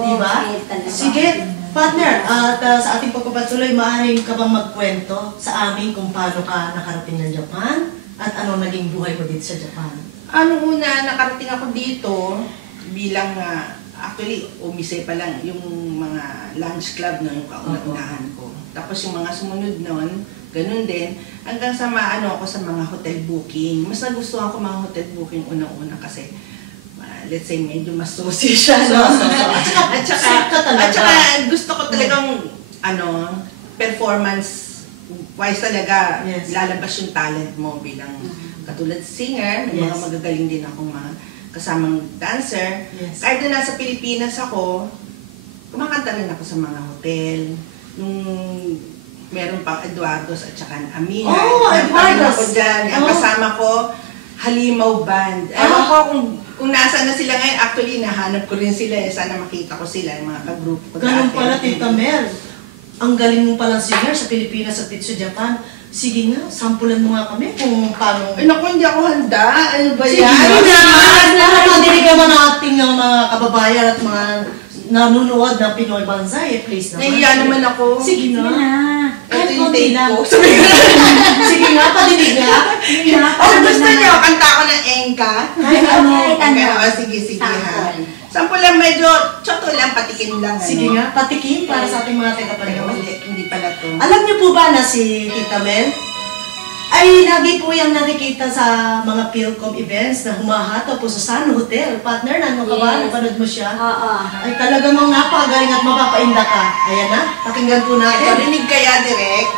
Diba? Sige. Partner, at sa ating pagpapatuloy, maaaring ka bang magkwento sa amin kung paano ka nakarating ng Japan at ano naging buhay mo dito sa Japan? Una, nakarating ako dito bilang, actually, umise pa lang yung mga lunch club na yung kauna-unahan ko. Tapos yung mga sumunod noon, ganun din, hanggang sa maano ako sa mga hotel booking. Mas nagustuhan ko mga hotel booking unang-una kasi let's say, medyo mas susi siya, no? At saka, gusto ko talagang, performance-wise talaga, lalabas yung talent mo bilang katulad singer, may mga magagaling din akong mga kasamang dancer. Kahit na nasa Pilipinas ako, kumakanta rin ako sa mga hotel. Nung meron pang Eduardo's at saka Amiha. Oh, Eduardo's! Ang kasama ko, Halimaw Band. Ewan ko kung nasaan na sila ngayon. Actually, nahanap ko rin sila. Sana makita ko sila, yung mga ka-group ko. Ganun pala, Tita Mel. Ang galing mo palang singer sa Pilipinas at dito sa Japan. Sige nga, sampulan mo nga kami kung paano... Naku, hindi ako handa. Ano ba yan? Sige na! Nakakadinig naman ating mga kababayan at mga nanunood ng Pinoy Bansay. Please naman. Nahiya naman ako. Sige na. Ito yung take ko. Sige nga, padinig nga. Gusto niyo, kanta ako ng Enka. Sige ha. Sample lang, medyo choto lang, patikin lang. Sige nga, patikin para sa ating mga tagapanood. Hindi pala to. Alam niyo po ba na si Tita Mel ay lagi po yung nakikita sa mga Philcom events na humahataw po sa Sun Hotel. Partner, nandun ka ba? Napanood mo siya? Oo. Ay talagang napakagaling at mapapainda ka. Ayan na, pakinggan po natin. Parinig kaya direct?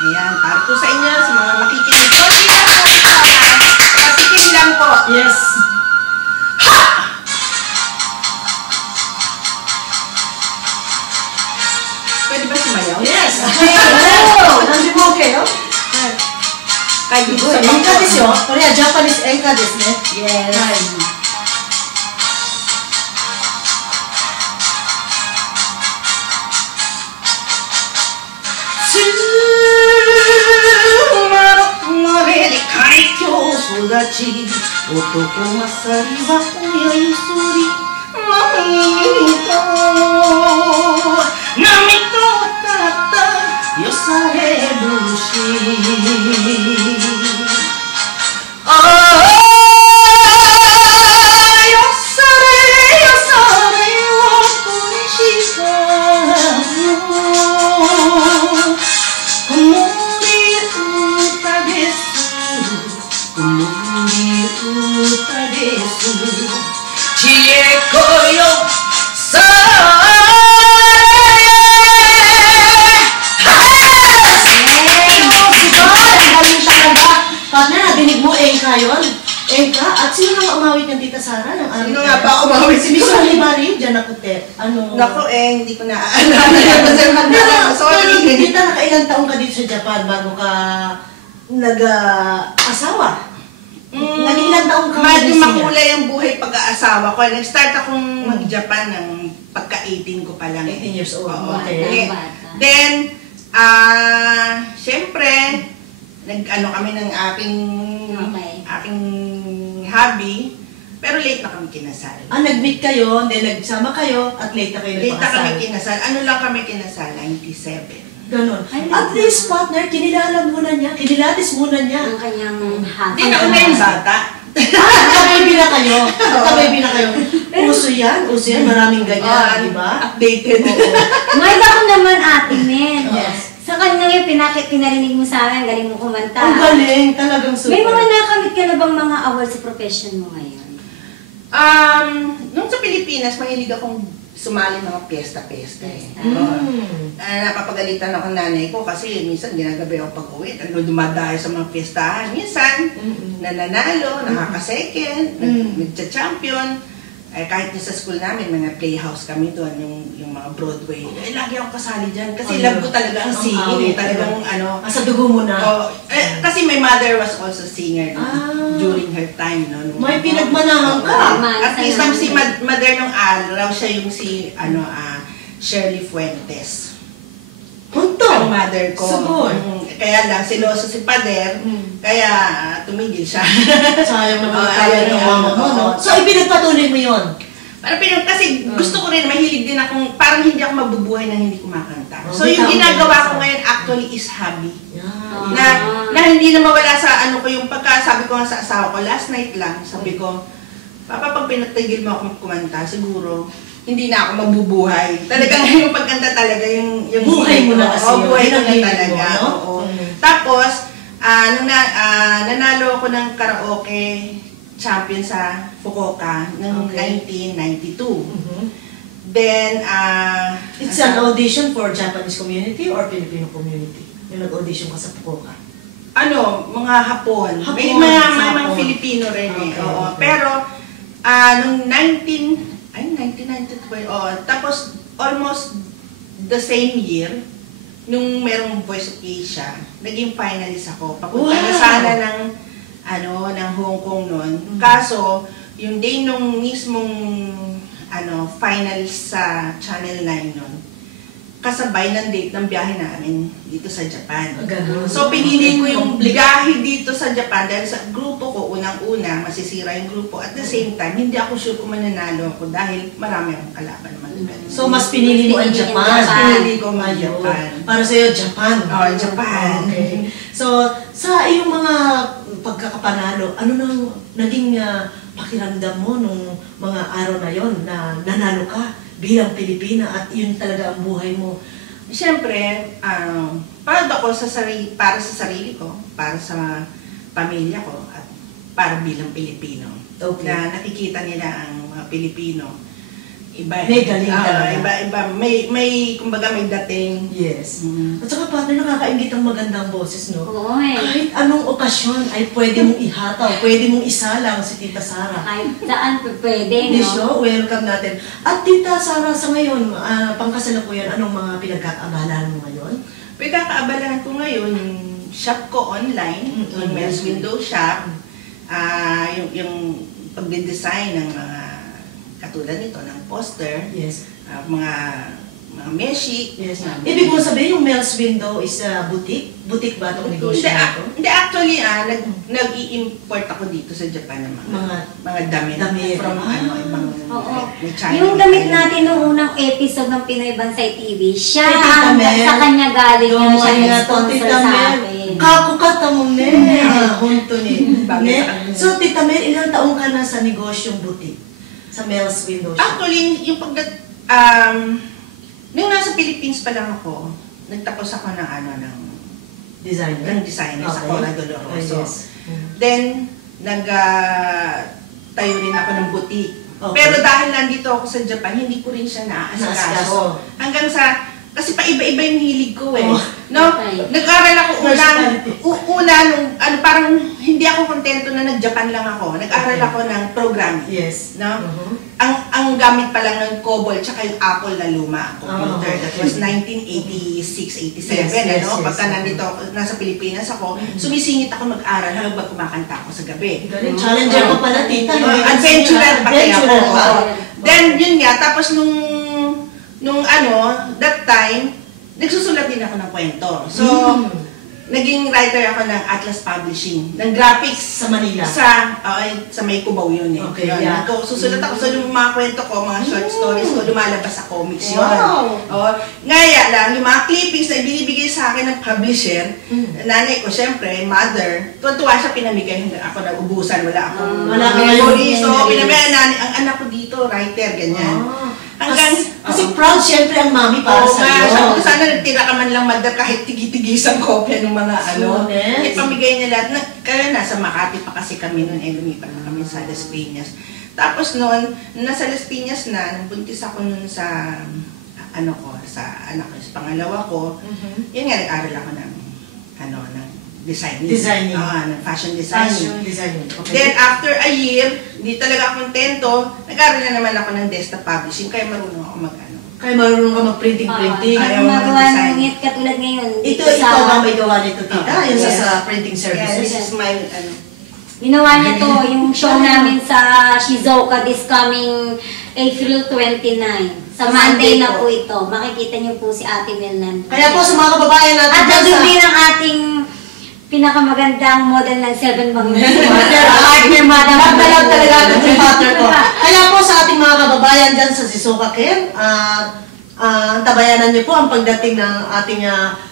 Ayan, para po sa inyo, sa mga makikinig. Konti lang po ito, patikim lang po. Yes. Ha! Pwede ba sumayaw? Yes. Oh, nandiyo mo okay, oh? Kaya dito sa enka desu yo. Kore wa Japanese enka desu ne. Yes. Otoko masari wa oya isuri mamito namito tata yosarerushi yosare wa konishika komori uta desu komori uta desu chieko yo Partner, nadinig mo, Enka yun? Enka? At sino nang umawit ng Tita Sara? Sino nga ba umawit? Si Miss Olivari, dyan ako, te. Ano? Naku hindi ko naaalala. Sorry. Tita, nakailang taong ka dito sa Japan bago ka nag-asawa? Naging ilang taong ka medyo makulay ang buhay pag-aasawa ko. Nag-start akong mag-Japan ng pagka-18 ko pa lang. 18 years old. Okay. Then, syempre, nag-ano kami ng aking hobby, pero late na kami kinasal. Nag-meet kayo, then nagsama kayo, at late na kayo Late na nagpakasal. kami kinasal. Ano lang kami kinasal? 97. Ganon. At least, partner, kinilala muna niya, kinilatis muna niya. Ang kanyang hobby. Hindi na una yung bata. Nagka-baby na kayo. Nagka-baby na kayo. Uso yan, maraming ganyan, di ba? Updated. May ako naman, Ate Med. Yes. Sa kanya yung pinarinig mo sa akin, galing mo kumanta. Ang galing, talagang super. May mga nakamit ka na bang mga awards sa profession mo ngayon? Nung sa Pilipinas, mahilig akong sumali mga piyesta-piyesta eh. Napapagalitan ako ng nanay ko kasi minsan ginagabi ako pag-uwi. Dumadayo sa mga piyestahan. Minsan, nananalo, nakaka-second, nagcha-champion. Kahit sa school namin, mga playhouse kami doon, yung mga Broadway. Lagi ako kasali dyan kasi love ko talaga ang singing. Talagang ano. Sa dugo mo na. Kasi my mother was also singer during her time. May pinagmanahan ka. At least si mother nung araw, siya yung si Shirley Fuentes. Punto. Ang mother ko. Subor. Kaya lang, siloso si pader, kaya tumigil siya. Sayang naman kaya ng mama mo, no? So, ipinagpatuloy mo yun? Kasi gusto ko rin, mahilig din akong, parang hindi ako mabubuhay nang hindi kumakanta. So, yung ginagawa ko ngayon actually is hobby. Na hindi na mawala sa ano ko, yung sabi ko nga sa asawa ko, last night lang, sabi ko, Papa, pag pinatigil mo ako kumanta, siguro, hindi na ako mabubuhay. Talagang yung pagkanta talaga, yung buhay mo na kasi. Buhay ko na talaga. Tapos, nung nanalo ako ng karaoke champion sa Fukuoka noong 1992. Then, it's an audition for Japanese community or Filipino community? Yung nag-audition ka sa Fukuoka? Mga Hapon. May mga Filipino rin eh. Pero, nung 1992, tapos almost the same year, nung merong Voice of Asia, naging finalist ako. Papunta na sana ng Hong Kong noon. Kaso, yung day nung mismong finalist sa Channel 9 noon, kasabay ng date ng biyahe namin dito sa Japan. So, pinili ko yung biyahe dito sa Japan dahil sa grupo ko, unang-una, masisira yung grupo. At the same time, hindi ako sure kung mananalo ako dahil marami akong kalaban naman. So, mas pinili mo ang Japan? Mas pinili ko ang Japan. Para sa'yo, Japan? Japan. Okay. So, sa iyong mga pagkakapanalo, ano nang naging pakiramdam mo nung mga araw na yon na nanalo ka bilang Pilipina at yun talaga ang buhay mo? Siyempre, proud ako para sa sarili ko, para sa pamilya ko, at para bilang Pilipino. Okay. Na nakikita nila ang mga Pilipino iba. May galing talaga. Iba. May, kumbaga may dating. Yes. At saka partner, nakakaingit ang magandang boses, no? Oo eh. Kahit anong okasyon ay pwede mong ihataw, pwede mong isalang si Tita Sara. Kahit saan pwede, Hindi no? siya, welcome natin. At Tita Sara, sa ngayon, pangkasalukuyan, anong mga pinagkakaabalahan mo ngayon? Pinagkakaabalahan ko ngayon, yung shop ko online, yung Men's Window Shop, yung pagde-design ng mga katulad nito, ng poster, yes. mga meshi. Yes. Ibig mo sabihin yung Mel's Window is boutique? Boutique ba itong negosyo na ito? Hindi, actually, nag-i-import ako dito sa Japan ng mga damit. From ibang China. Yung damit natin noong unang episode ng Pinoy Bansay TV, siya sa kanya galing yun siya nag-sponsor sa akin. Kakukata mo ne. Hunto ni. So, Tita Mel, ilang taong ka na sa negosyong boutique? Sa Mel's Window Shop? Actually, yung nung nasa Philippines pa lang ako, nagtapos ako ng designer sa Cora Doloroso. Then, nagtayo rin ako ng boutique. Pero dahil nandito ako sa Japan, hindi ko rin siya naasikaso. Hanggang sa, kasi pa-iba-iba yung hilig ko eh. Nag-aral ako una parang hindi ako kontento na nag-Japan lang ako. Nag-aral ako ng programming. Yes. Ang gamit pa lang ng COBOL tsaka yung Apple na luma computer. That was 1986-87. Pagka nandito nasa Pilipinas ako, sumisingit ako mag-aral habang kumakanta ako sa gabi. Challenger ko pala, Tita. Adventurer pa kaya ako. Then yun nga, tapos nung that time, nagsusulat din ako ng kwento. So, naging writer ako ng Atlas Publishing, ng graphics sa Manila. Sa may Cubao yun eh. Okay, Susulat ako sa yung mga kwento ko, mga short stories ko, lumalabas sa comics yun. Ngaya lang, yung mga clippings na ibinibigay sa akin ng publisher, nanay ko, syempre, mother, tuwa siya, pinamigay ako na ubusan, wala akong memory. So, pinamigay ang anak ko dito, writer, ganyan. Kasi proud siyempre ang mami para sa iyo. Sana nagtira ka man lang, madam, kahit tigi-tigisang kopya ng mga ipamigay niya lahat. Kaya nasa Makati pa kasi kami noon, lumipat na kami sa Las Piñas. Tapos noon, nasa Las Piñas na, nabuntis ako noon sa sa anak ko, sa pangalawa ko. Yun nga, nag-aral ako ng designing. Ng fashion designing. Okay. Then after a year, hindi talaga ako kontento, nag-aral na naman ako ng desktop publishing, kaya marunong ako Kaya marunong ka mag-printing-printing. Kaya magawa ng katulad ngayon. Ito ba may gawa nito, Tita? Yung sa printing services? This is my, Ginawa niya to, yung show namin sa Shizuoka this coming April 29. Sa Monday na po ito. Makikita niyo po si Ate Mel nandun. Kaya po sa mga kababayan natin. At nandun din ang ating pinakamagandang model ng 7 partner, madam. Magdalag talaga ang partner ko. Kaya po sa ating mga kababayan dyan sa Shizuoka Ken, tabayanan niyo po ang pagdating ng ating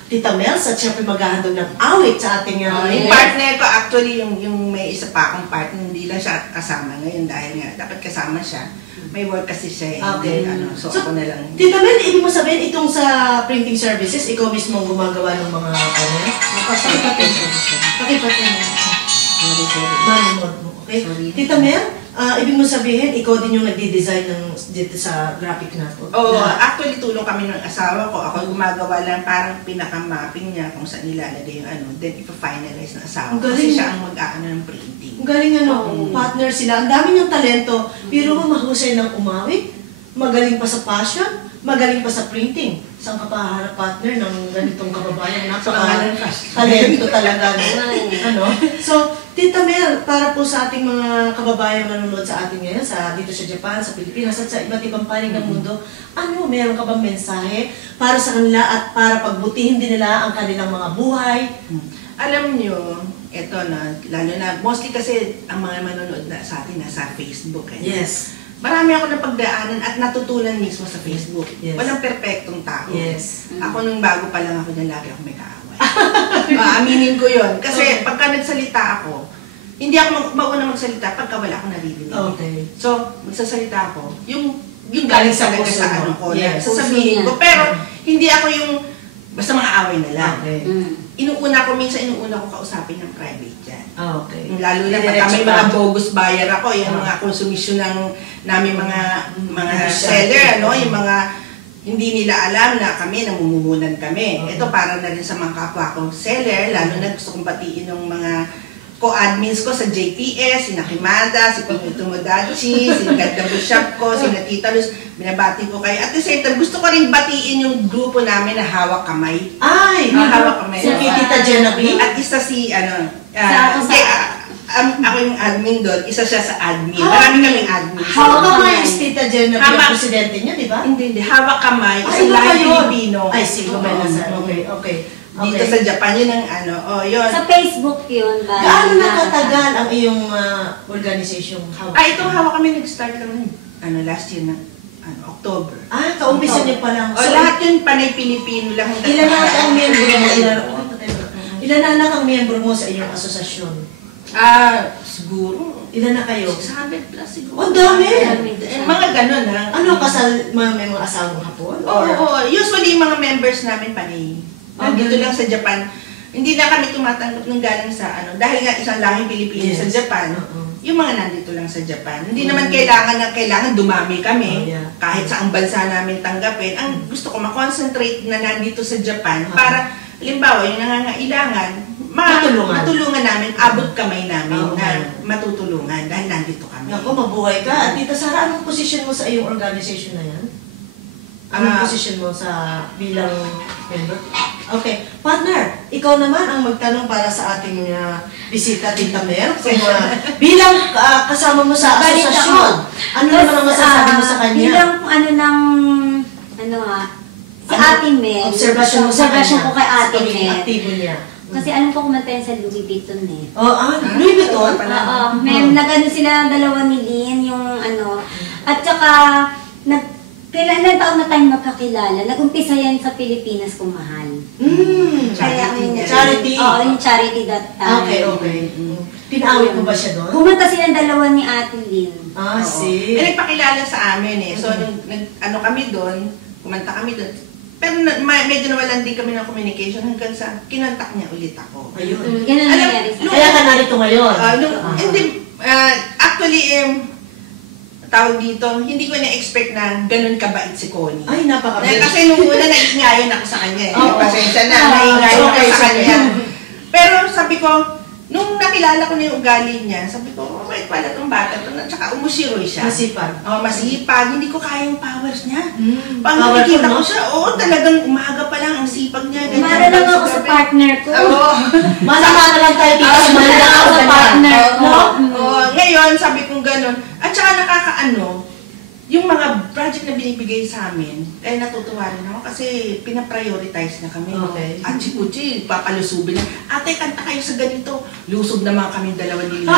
Tita Mel at syempre maghahandog ng awit sa ating yung partner ko, actually, yung may isa pa akong partner, hindi lang siya kasama ngayon dahil nga dapat kasama siya. May work kasi siya Okay. So ako na lang. Tita Mel, ibig mo sabihin itong sa printing services, ikaw mismo gumagawa ng mga Pakipatin mo. Okay? Tita Mel, ibig mo sabihin, ikaw din yung nagdi-design dito sa graphic na to? Actually, tulong kami ng asawa ko. Ako gumagawa lang parang pinaka-mapping niya kung saan nilalagay yung then ipa-finalize ng asawa ko. Kasi siya ang mag-aano ng printing. Ang galing partner sila. Ang dami niyang talento. Pero mahusay ng umawit, magaling pa sa fashion, magaling pa sa printing. Saan ka pa harap partner ng ganitong kababayan? Talento talaga. So, Tita Mel, para po sa ating mga kababayan nanonood sa atin ngayon, dito sa Japan, sa Pilipinas, at sa iba't ibang panig ng mundo, meron ka bang mensahe para sa kanila at para pagbutihin din nila ang kanilang mga buhay? Alam nyo, eto lalo na, mostly kasi ang mga manonood sa atin nasa Facebook. Yes. Marami ako napagdaanan at natutunan mismo sa Facebook. Yes. Walang perfectong tao. Yes. Ako nung bago pa lang ako dyan, lagi ako may kaaway. Aminin ko yun. Kasi pagka nagsalita ako, hindi ako mauna magsalita pagka wala akong naririnig. Okay. So, magsasalita ako, yung galing sa ko. Yes. Sasabihin ko. Pero, hindi ako yung Basta mga away na lang. Okay. Minsan inuuna ko kausapin ng private dyan. Okay. Lalo na pagka may mga bogus buyer ako, yung mga konsumisyon ng namin mga seller, yung mga hindi nila alam na kami, namumuhunan kami. Ito para na rin sa mga kapwa kong seller, lalo na gusto kong batiin ng mga co-admins ko sa JPS, si Nakimada, si Pamito Modachi, si Gandabo Shop ko, si Natita Luz, binabati ko kayo. At the same time, gusto ko rin batiin yung grupo namin na Hawak Kamay. Ay! Hawak Kamay. Si Tita Genevieve? At isa si, ako yung admin doon, isa siya sa admin. Marami kaming admin. Hawak Kamay is Tita Genevieve, ang presidente niya, di ba? Hindi. Hawak Kamay, isang lahat Pilipino. Ay, sige, okay. Dito sa Japan, yun ang yun. Sa Facebook yun ba? Gaano nakatagal ang iyong organization Hawak? Itong Hawak Kamay nag-start lang last year na October. Kaumpisa niyo pa lang. Lahat yun panay Pilipino lang. Ilan na ang miyembro mo? Ilan na ang miyembro mo sa iyong asosasyon? Siguro. Ilan na kayo? 600 plus siguro. Ang dami! Mga ganun ha. Ano kasal may mga asawang hapon? Oo. Usually mga members namin panay. Dito lang sa Japan. Hindi na kami tumatanggap ng galing sa dahil nga isang lahing Pilipino sa Japan. Yung mga nandito lang sa Japan. Hindi naman kailangan dumami kami. Kahit saang bansa namin tanggapin. Ang gusto ko makonsentrate na nandito sa Japan para, halimbawa, yung nangangailangan, matulungan namin, abot kamay namin na matutulungan dahil nandito kami. Naku, mabuhay ka. At Tita Sara, anong position mo sa iyong organization na yan? Anong position mo sa bilang member? Okay. Partner, ikaw naman ang magtanong para sa ating bisita, Tita Mer. Bilang kasama mo sa asosasyon, ano naman ang masasabi mo sa kanya? Bilang si Ate Mer. Observation ko kay Ate Mer. Aktibo niya. Kasi alam ko kumatayan sa Louis Vuitton eh. Louis Vuitton? Oo. Nag-ano sila dalawa ni Lynn, yung at saka, ilang taon na tayong magkakilala. Nag-umpisa yan sa Pilipinas kung mahal. Kaya charity? Oo, yung charity that time. Okay. Pinawit mo ba siya doon? Pumunta silang dalawa ni Ate Lynn. See. Nagpakilala sa amin eh. So, kami doon, kumanta kami doon. Pero medyo nawalan din kami ng communication hanggang sa kinontak niya ulit ako. Ayun. Kaya ka narito ngayon? Actually, tawag dito, hindi ko na-expect na ganun kabait si Connie. Ay, napakabait. Kasi nung una, naiingayan ako sa kanya. Pasensya na, naiingayan ako sa kanya. Pero sabi ko, nung nakilala ko na yung ugali niya, sabi ko, wait pala itong bata to. Tsaka umusiroy siya. Masipag. Masipag. Hindi ko kaya yung powers niya. Pag nakikita ko siya, talagang umaga pa lang ang sipag niya. Mara lang ako sa partner ko. Mana lang tayo dito. Mara lang ako sa partner ko. Ngayon, sabi kong ganun. At saka nakakaano, yung mga project na binibigay sa amin, kaya natutuwa rin ako kasi pinaprioritize na kami. Okay. At si Puchi, papalusubin na, ate, kanta kayo sa ganito. Lusob naman kami dalawa ni Lynn.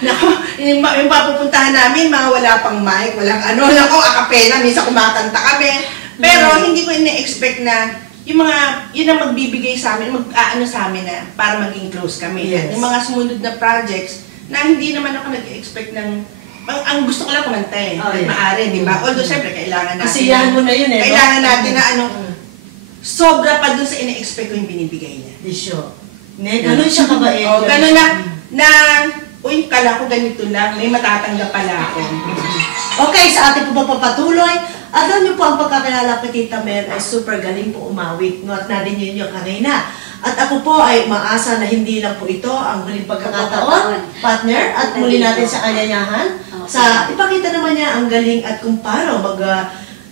Naku, yung papupuntahan namin, mga wala pang mic, walang naku, akapela, minsan kumakanta kami. Pero hindi ko ina-expect na yun ang magbibigay sa amin, mag-aano sa amin na para maging close kami. Yes. Yung mga sumunod na projects na hindi naman ako nag-expect ng ang gusto ko lang kumanta eh. Maari, di ba? Although, syempre, kailangan natin. Kasiyahan mo na yun eh. Kailangan natin na sobra pa dun sa ina-expect ko yung binibigay niya. Sure. Ganun siya kabait. Ganun na, uy, kala ko ganito lang, may matatanggap pala ako. Okay, sa ating po papatuloy, alam niyo po ang pagkakilala kay Tita Mer ay super galing po umawit. At narinig niyo kanina. At ako po ay maasa na hindi lang po ito ang huling pagkakataon, partner, at muli natin sa kanyayahan. Sa ipakita naman niya ang galing at kung paano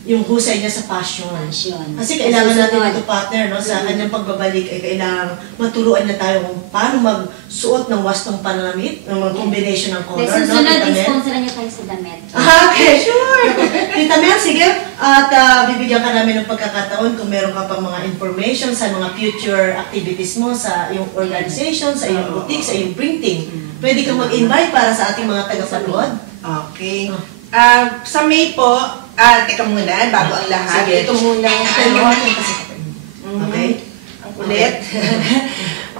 yung husay niya sa passion. Kasi kailangan natin ito, partner, no? Sa kanyang pagbabalik ay kailangan maturuan na tayo kung paano magsuot ng wastong panamit, ng mga combination ng color. Susunod, i-sponsoran niyo tayo sa damit. Okay, sure! Tita Mer, sige. At bibigyan ka namin ng pagkakataon kung meron ka pang mga information sa mga future activities mo sa iyong organization, sa iyong boutique, sa iyong printing. Pwede kang mag-invite para sa ating mga tagapanood. Okay. Sa May po, teka muna, bago ang lahat. Sige. Ito muna yung okay. Ang kulit.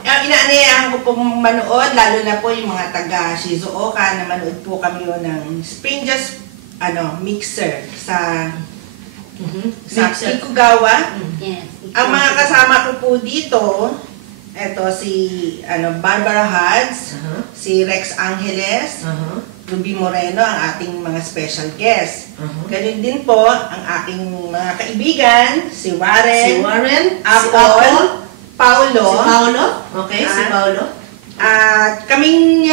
Inaanayahan ko pong manood, lalo na po yung mga taga Shizuoka na manood po kami ng Spring Jazz mixer sa sa Ikugawa. Ang mga kasama ko po dito, eto si Barbara Hads, si Rex Angeles, Ruby Moreno, ang ating mga special guest. Ganun din po ang aking mga kaibigan, si Warren, Apple, Paulo. Si Paulo? Okay, si Paulo. At kaming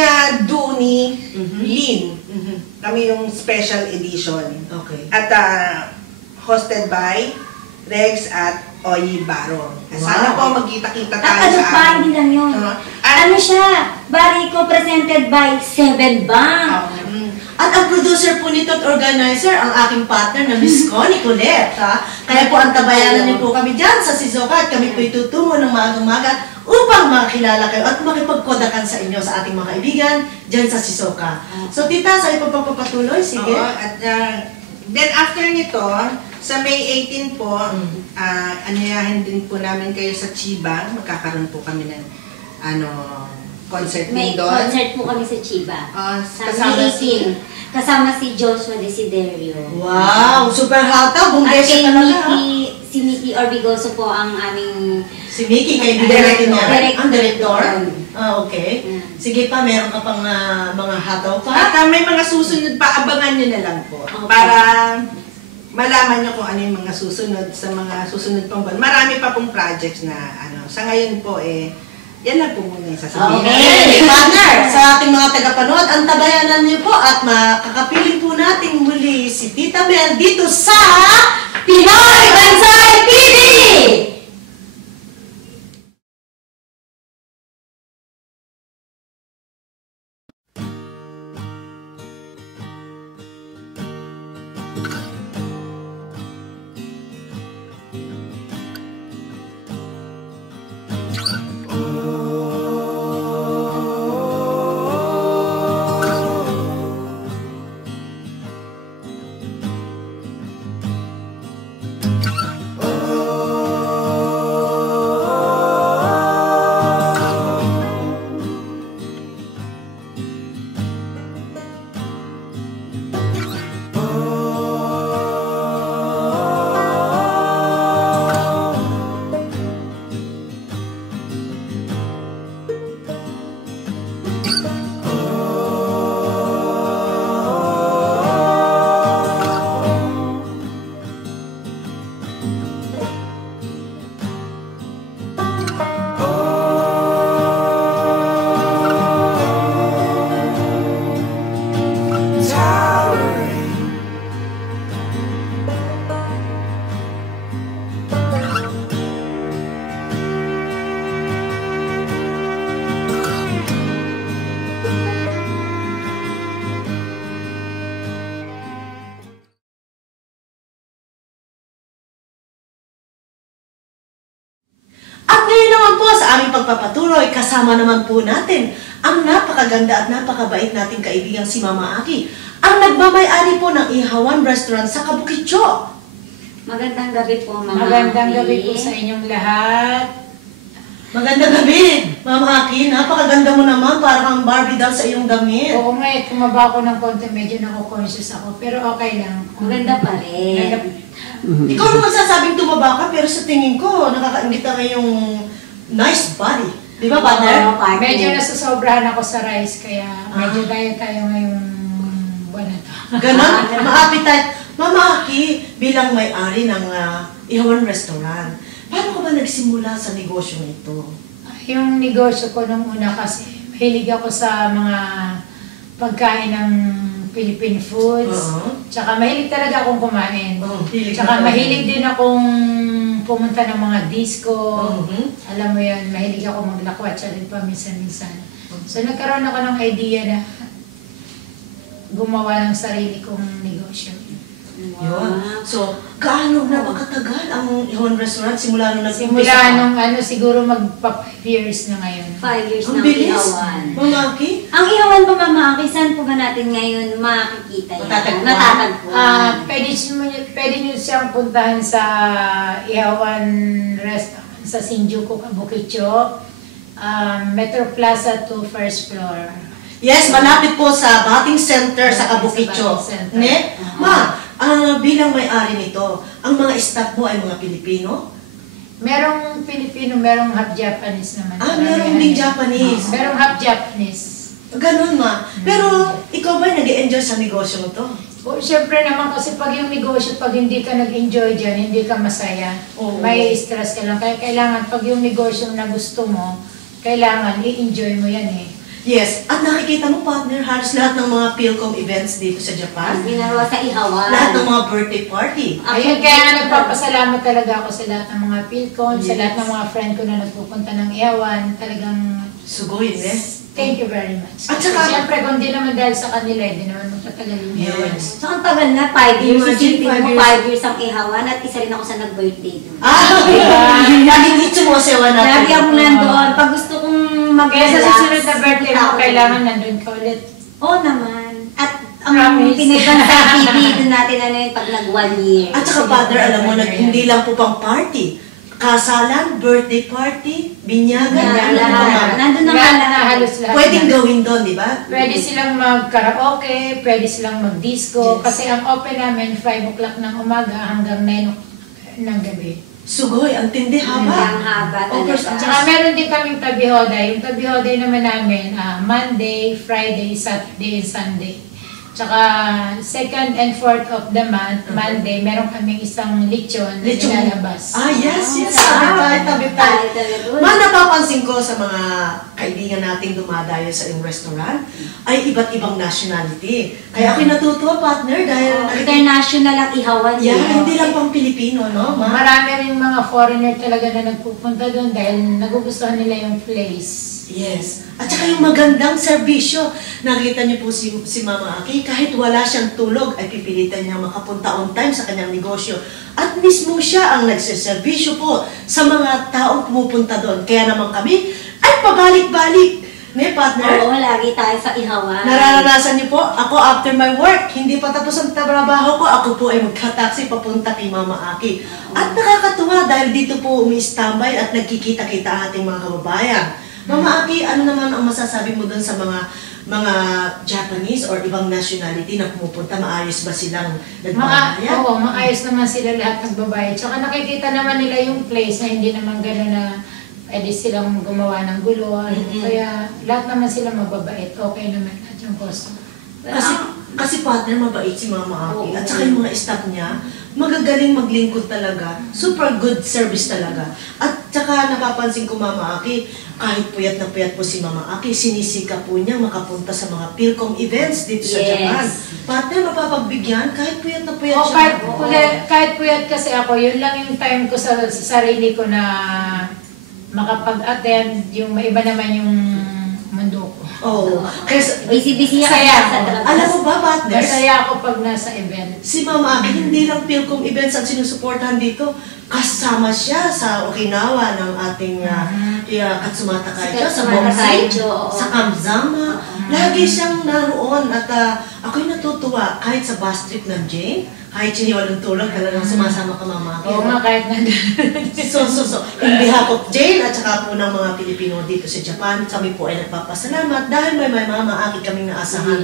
Duni, Lynn. Kami yung special edition. Okay. At hosted by Rex at Oyi Baro. Sana po magkita-kita tayo sa amin. Ano hindi lang yun. Ano siya? Bariko presented by Seven Bang. At ang producer po nito at organizer, ang aking partner na Miss Connie Colette. Kaya po antabayanan niyo po kami dyan sa Shizuoka at kami po itutungo ng maaga-umaga upang makilala kayo at makipagkodakan sa inyo sa ating mga kaibigan dyan sa Shizuoka. So tita, sa ipagpapatuloy, sige. At then after nito, sa May 18 po, anayahin din po namin kayo sa Chiba. Magkakaroon po kami ng concert din doon. May concert po kami sa Chiba. Sa May 18. Kasama si Joshua Desiderio. Wow! Super hata! Bunggesya talaga. Si Mickey Orbigoso po ang aming... Si Mickey, kaibigan natin niya. Ang director? Okay. Sige pa, meron ka pang mga hataw pa? At may mga susunod pa, abangan nyo na lang po. Para malaman nyo kung ano yung mga susunod sa mga susunod pang buwan. Marami pa pong projects na sa ngayon po yan lang po muna yung sasabihin. Okay, partner, sa ating mga tagapanood, ang tabayanan niyo po at makakapiling po natin muli si Tita Mel dito sa Pinoy Bansay TV! At ngayon naman po sa aming pagpapatuloy, kasama naman po natin ang napakaganda at napakabait nating kaibigang si Mama Aki, ang nagmamay-ari po ng Ihawan Restaurant sa Kabukidso. Magandang gabi po, Mama Magandang Aki. gabi po sa inyong lahat. Magandang gabi, Mama Aki. Napakaganda mo naman, parang kang Barbie doll sa iyong damit. Oo nga, tumaba ako ng konti, medyo nako-conscious ako, pero okay lang. Maganda pa rin. Ikaw naman sasabing tumaba ka, pero sa tingin ko, nakakaingit na yung nice body. Di ba, partner? Medyo nasusobrahan ako sa rice, kaya medyo diet tayo ngayong buwan na to. Ganon, ma-appetite. Mama Aki, bilang may-ari ng Ihawan Restaurant, paano ka ba nagsimula sa negosyo ito? Yung negosyo ko nung una kasi, mahilig ako sa mga pagkain ng Philippine foods. Tsaka mahilig talaga akong kumain. Tsaka mahilig din akong pumunta ng mga disco. Alam mo yun, mahilig ako maglakwatsa rin pa minsan-minsan. So nagkaroon ako ng idea na gumawa ng sarili kong negosyo. Yun. So, gaano na ba katagal ang Ihawan Restaurant simula nung nag-umpisa? Simula nung siguro magpa 5 years na ngayon. 5 years Ang na bilis. Ihawan. Mama Aki? Ang Ihawan pa, Mama Aki, saan po ba natin ngayon makikita yan? Matatagpuan. Pwede nyo siyang puntahan sa Ihawan Restaurant sa Shinjuku, Kabukidso. Metro Plaza 2, first floor. Yes, malapit po sa Bating Center sa Kabukidso. Ne? Ma, bilang may-ari nito, ang mga staff mo ay mga Pilipino? Merong Pilipino, merong half Japanese naman. Meron din Japanese. Merong half Japanese. Ganun ma. Pero ikaw ba nag-e-enjoy sa negosyo mo to? Siyempre naman kasi pag yung negosyo, pag hindi ka nag-enjoy dyan, hindi ka masaya. May stress ka lang. Kaya kailangan pag yung negosyo na gusto mo, kailangan i-enjoy mo yan eh. Yes. At nakikita mo, partner, halos lahat ng mga Philcom events dito sa Japan. Ginagawa sa Ihawan. Lahat ng mga birthday party. Ayun, kaya nga nagpapasalamat talaga ako sa lahat ng mga Philcom, sa lahat ng mga friend ko na nagpupunta ng Ihawan. Talagang sugoy, eh. Thank you very much. At saka, siyempre, kung di naman dahil sa kanila, hindi naman magtatagal yung Ihawan. Yes. So, ang tagal na, 5 years. Isipin mo, 5 years ang Ihawan at isa rin ako sa nag-birthday doon. Laging itsumosewa natin. Lagi ako nandoon. Pag gusto kong mag-relax. Kaya sa susunod na birthday mo, kailangan nandun ka ulit. Oo naman. At ang pinagbansa TV doon natin pag nag-1 year. At saka, partner, alam mo na hindi lang po pang party. Kasalan, birthday party, binyagan, nandun na halos lahat. Pwedeng gawin doon, di ba? Pwede silang mag-karaoke, pwede silang mag-disco, kasi ang open namin 5 o'clock ng umaga hanggang 9 ng gabi. Sugoy, ang tindi haba. Ang haba talaga. Tsaka meron din kaming tabi-hoday. Yung tabi-hoday naman namin, Monday, Friday, Saturday, and Sunday. Tsaka 2nd and 4th of the month, Monday, meron kaming isang lechon na nilalabas. Yes. Tabi tayo. Napapansin ko sa mga kaibigan nating dumadayo sa iyong restaurant, ay iba't ibang nationality. Kaya ako'y natutuwa, partner, dahil international ang Ihawan. Hindi lang pang Pilipino, no? Marami rin mga foreigner talaga na nagpupunta doon dahil nagugustuhan nila yung place. Yes. At saka yung magandang serbisyo. Nakita niyo po si Mama Aki, kahit wala siyang tulog, ay pipilitan niya makapunta on time sa kanyang negosyo. At mismo siya ang nagsiservisyo po sa mga taong pumupunta doon. Kaya naman kami ay pabalik-balik. May partner? Oo, lagi tayo sa Ihawan. Nararanasan niyo po, ako after my work, hindi pa tapos ang trabaho ko, ako po ay magka-taxi papunta kay Mama Aki. At nakakatuwa dahil dito po umi-standby at nagkikita-kita ang ating mga kababayan. Mama Aki, ano naman ang masasabi mo doon sa mga Japanese or ibang nationality na pumupunta? Maayos ba silang nagbabayad? Oo, maayos naman sila lahat nagbabayad. Tsaka nakikita naman nila yung place na hindi naman gano'n na pwede silang gumawa ng gulo. Kaya lahat naman sila mababait. Okay naman at yung customer. Kasi partner, mabait si Mama Aki. At saka yung mga staff niya, magagaling maglingkod talaga. Super good service talaga. At saka napapansin ko, Mama Aki, kahit puyat na puyat po si Mama Aki, sinisika po niya makapunta sa mga Philcom events dito sa Japan. Partner, mapapagbigyan kahit puyat na puyat siya. Kahit puyat kasi ako, yun lang yung time ko sa sarili ko na makapag-attend. Yung iba naman yung mundo ko. Kasi busy-busy Alam mo ba, partner? Masaya ako pag nasa event. Si Mama Aki, hindi lang Philcom events ang sinusuportahan dito. Kasama siya sa Okinawa ng ating Katsumata Kaijo, sa Bomsei, sa Kamzama. Lagi siyang naroon at ako'y natutuwa kahit sa bus trip ng Jane, kahit siya walang tulog, talagang sumasama ka, Mama Aki. Oo nga, kahit nandun. In behalf of Jane at saka po ng mga Pilipino dito sa Japan, kami po ay nagpapasalamat dahil may Mama Aki kaming naasahan.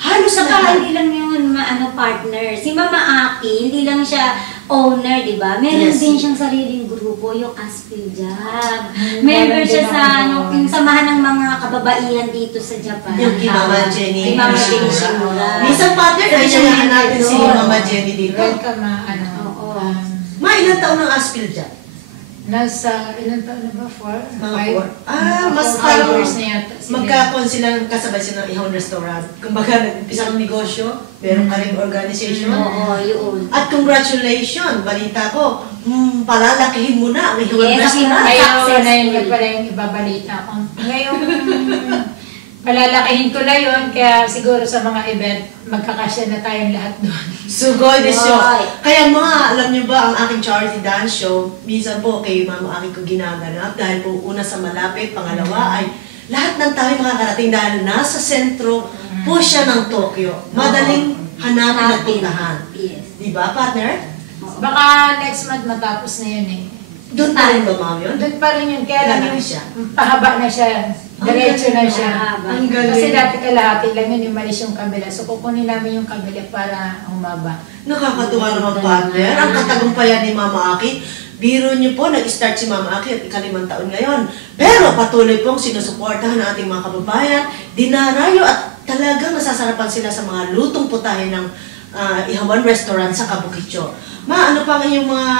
Halos saka hindi lang yun partner. Si Mama Aki, hindi lang siya owner, di ba? Meron din siyang sariling grupo, yung Aspiljab. Member siya sa yung samahan ng mga kababaihan dito sa Japan. Yung kay Mama Jenny. Kay Mama Jenny Shimura. Minsan partner, ay siya natin si Mama Jenny dito. Welcome, ilang taon ng Aspiljab? Nasa, ilang taon na ba? 4? Mga 4. Mas parang magkakon sila, kasabay sila ng Ihawan Restaurant. Kumbaga, nag-umpisa ng negosyo, meron ka rin organization. Yun. At congratulations, balita ko, palalakihin mo na ang Ihawan Restaurant. Ngayon na yun pala yung ibabalita ko. Ngayon, palalakihin ko na yun, kaya siguro sa mga event, magkakasya na tayong lahat doon. Sugoy de show. Kaya alam niyo ba, ang aking charity dance show, minsan po kay Mama Aki ko ginaganap dahil po una sa malapit, pangalawa ay lahat ng tayo makakarating dahil nasa sentro po siya ng Tokyo. Madaling hanapin at puntahan. Di ba, partner? Baka next month matapos na yun eh. Doon pa rin ba, Ma'am, yun? Doon pa rin yun. Kaya lang yung pahaba na siya. Diretso na siya. Ang galing. Kasi dati kalahati lang yun, umalis yung kabila. So kukunin namin yung kabila para humaba. Nakakatuwa naman, partner. Ang katagumpayan ni Mama Aki. Biro niyo po, nag-start si Mama Aki at ika-5 taon ngayon. Pero patuloy pong sinusuportahan ng ating mga kababayan, dinarayo at talagang nasasarapan sila sa mga lutong putahe ng Ihawan Restaurant sa Kabukitcho. Ma, ano pa ang inyong mga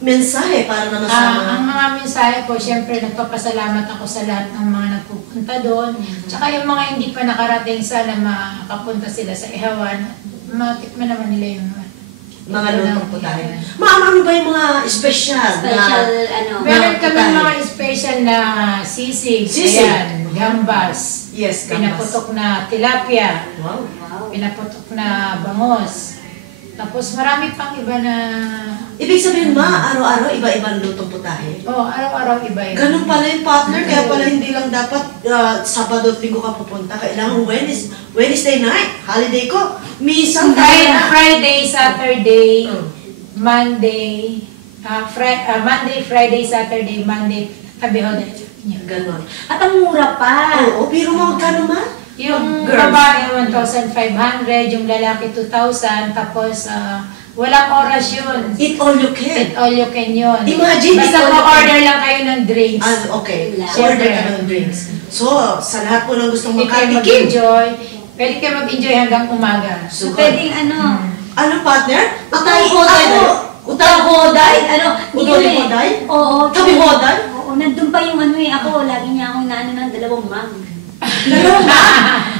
mensahe para naman sa mga... Ang mga mensahe ko, syempre nagpapasalamat ako sa lahat ng mga nagpupunta doon. Tsaka yung mga hindi pa nakarating, sana makapunta sila sa Ihawan. Matikman naman nila yung mga lutong putahe. Ano ba yung mga special Meron kami mga special na sisig. Ayan, gambas. Yes, gambas. Pinaputok na tilapia. Wow. Pinaputok na bangos. Tapos marami pang iba na... Ibig sabihin, araw-araw iba-ibang lutong putahe? Oo, araw-araw iba-iba. Ganun pala yung partner, kaya pala hindi lang dapat Sabado at Linggo ka pupunta. Kailangan Wednesday night, holiday ko. Minsan Friday, Saturday, Monday, Friday, Saturday, Monday, tabiho din. Ganon. At ang mura pa. Oo, pero mga gano'n man? Yung babae, 1,500, yung lalaki, 2,000, tapos walang oras yun. Eat all you can. Eat all you can yun. Imagine, basta order lang kayo ng drinks. Okay, order ka ng drinks. So, sa lahat po ng gustong makatikim. Pwede kayo mag-enjoy hanggang umaga. So, pwedeng Ano, partner? Utay-hoday. Utay-hoday? Oo. Tabi-hoday? Oo, nandun pa yung ako, lagi niya akong naano ng 2 mug. 2 mug?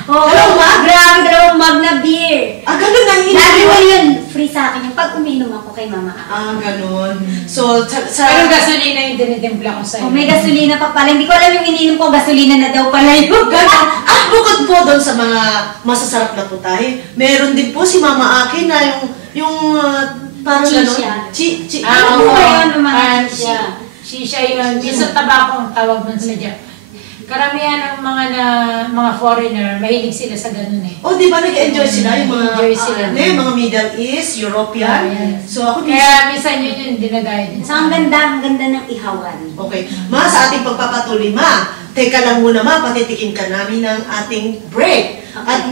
Oo, 2 mug? Grabe, 2 mug na beer. Ganun na yun. Lagi mo yun, free sa akin yung pag uminom ako kay Mama. Ganun. So, pero gasolina yung tinitimpla ko sa'yo. May gasolina pa pala. Hindi ko alam yung ininom ko, gasolina na daw pala yun. Ganun. At bukod po doon sa mga masasarap na putahe, meron din po si Mama Aki na yung parang gano'n. Ano ba yun yung mga shisha? Shisha yun. Yung tabako ang tawag mo sa dyan. Karamihan ng mga foreigner, mahilig sila sa ganun eh. Di ba nag-enjoy sila? Yung mga Middle East, European. So ako kaya minsan yun dinagaya din. So ang ganda ng Ihawan. Okay. Sa ating pagpapatuloy, teka lang muna patitikin ka namin ng ating break. At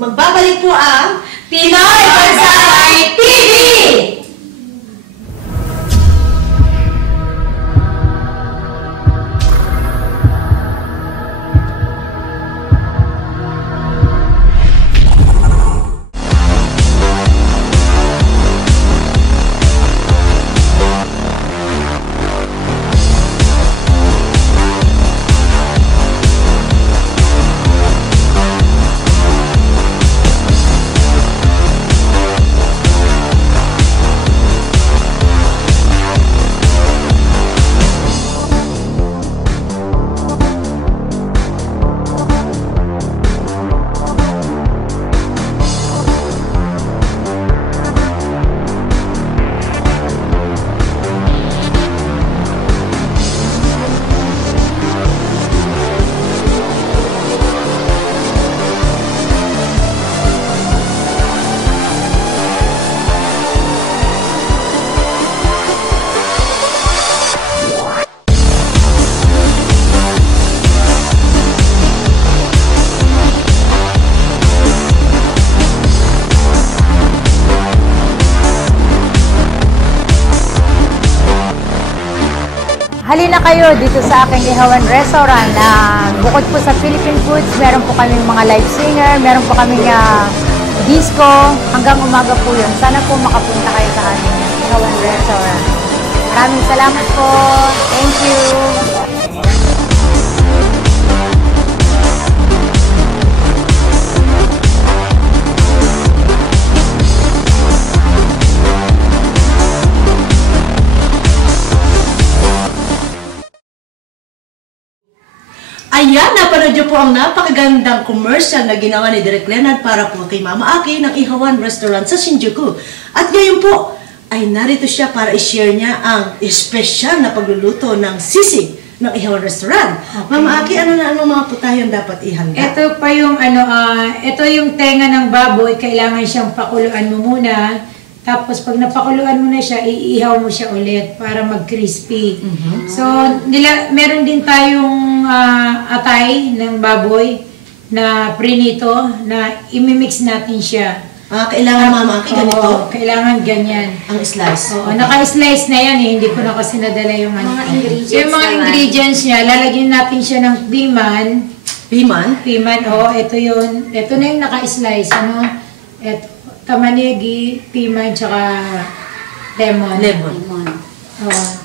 magbabalik po ang Pinoy Bansay TV! Halina kayo dito sa aking Ihawan Restaurant na bukod po sa Philippine foods, meron po kaming mga live singer, meron po kaming disco, hanggang umaga po yun. Sana po makapunta kayo sa aking Ihawan Restaurant. Maraming salamat po. Thank you. Ayan, napanood niyo po ang napakagandang commercial na ginawa ni Direk Leonard para po kay Mama Aki ng Ihawan Restaurant sa Shinjuku. At ngayon po, ay narito siya para i-share niya ang espesyal na pagluluto ng sisig ng Ihawan Restaurant. Okay. Mama Aki, ano mga putahe dapat ihanda? Ito pa yung ito yung tenga ng baboy, kailangan siyang pakuluan mo muna. Tapos pag napakuluan mo na siya, iihaw mo siya ulit para mag-crispy. So, meron din tayong atay ng baboy na prinito na imimix natin siya. Kailangan mama, ganito? Kailangan ganyan. Ang slice? Oo, naka-slice na yan eh. Hindi ko na kasi nadala yung mga ingredients. So, yung mga ingredients niya, lalagyan natin siya ng piman. Piman? Piman, ito yun. Ito na yung naka-slice, Ito, tamanegi, piman, tsaka lemon.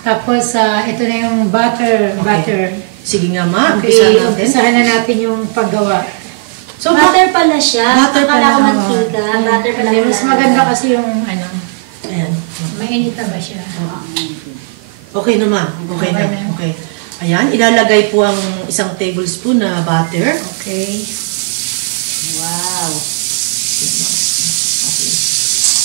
Tapos, ito na yung butter. Sige nga ma, umpisahan na natin yung paggawa. So, butter pala siya. Butter pala. Akala ko mantika. Butter pala. Mas maganda kasi yung ayan. Mainit na ba siya? Okay na ma. Okay na. Okay. Ayan, ilalagay po ang isang tablespoon na butter. Okay. Wow.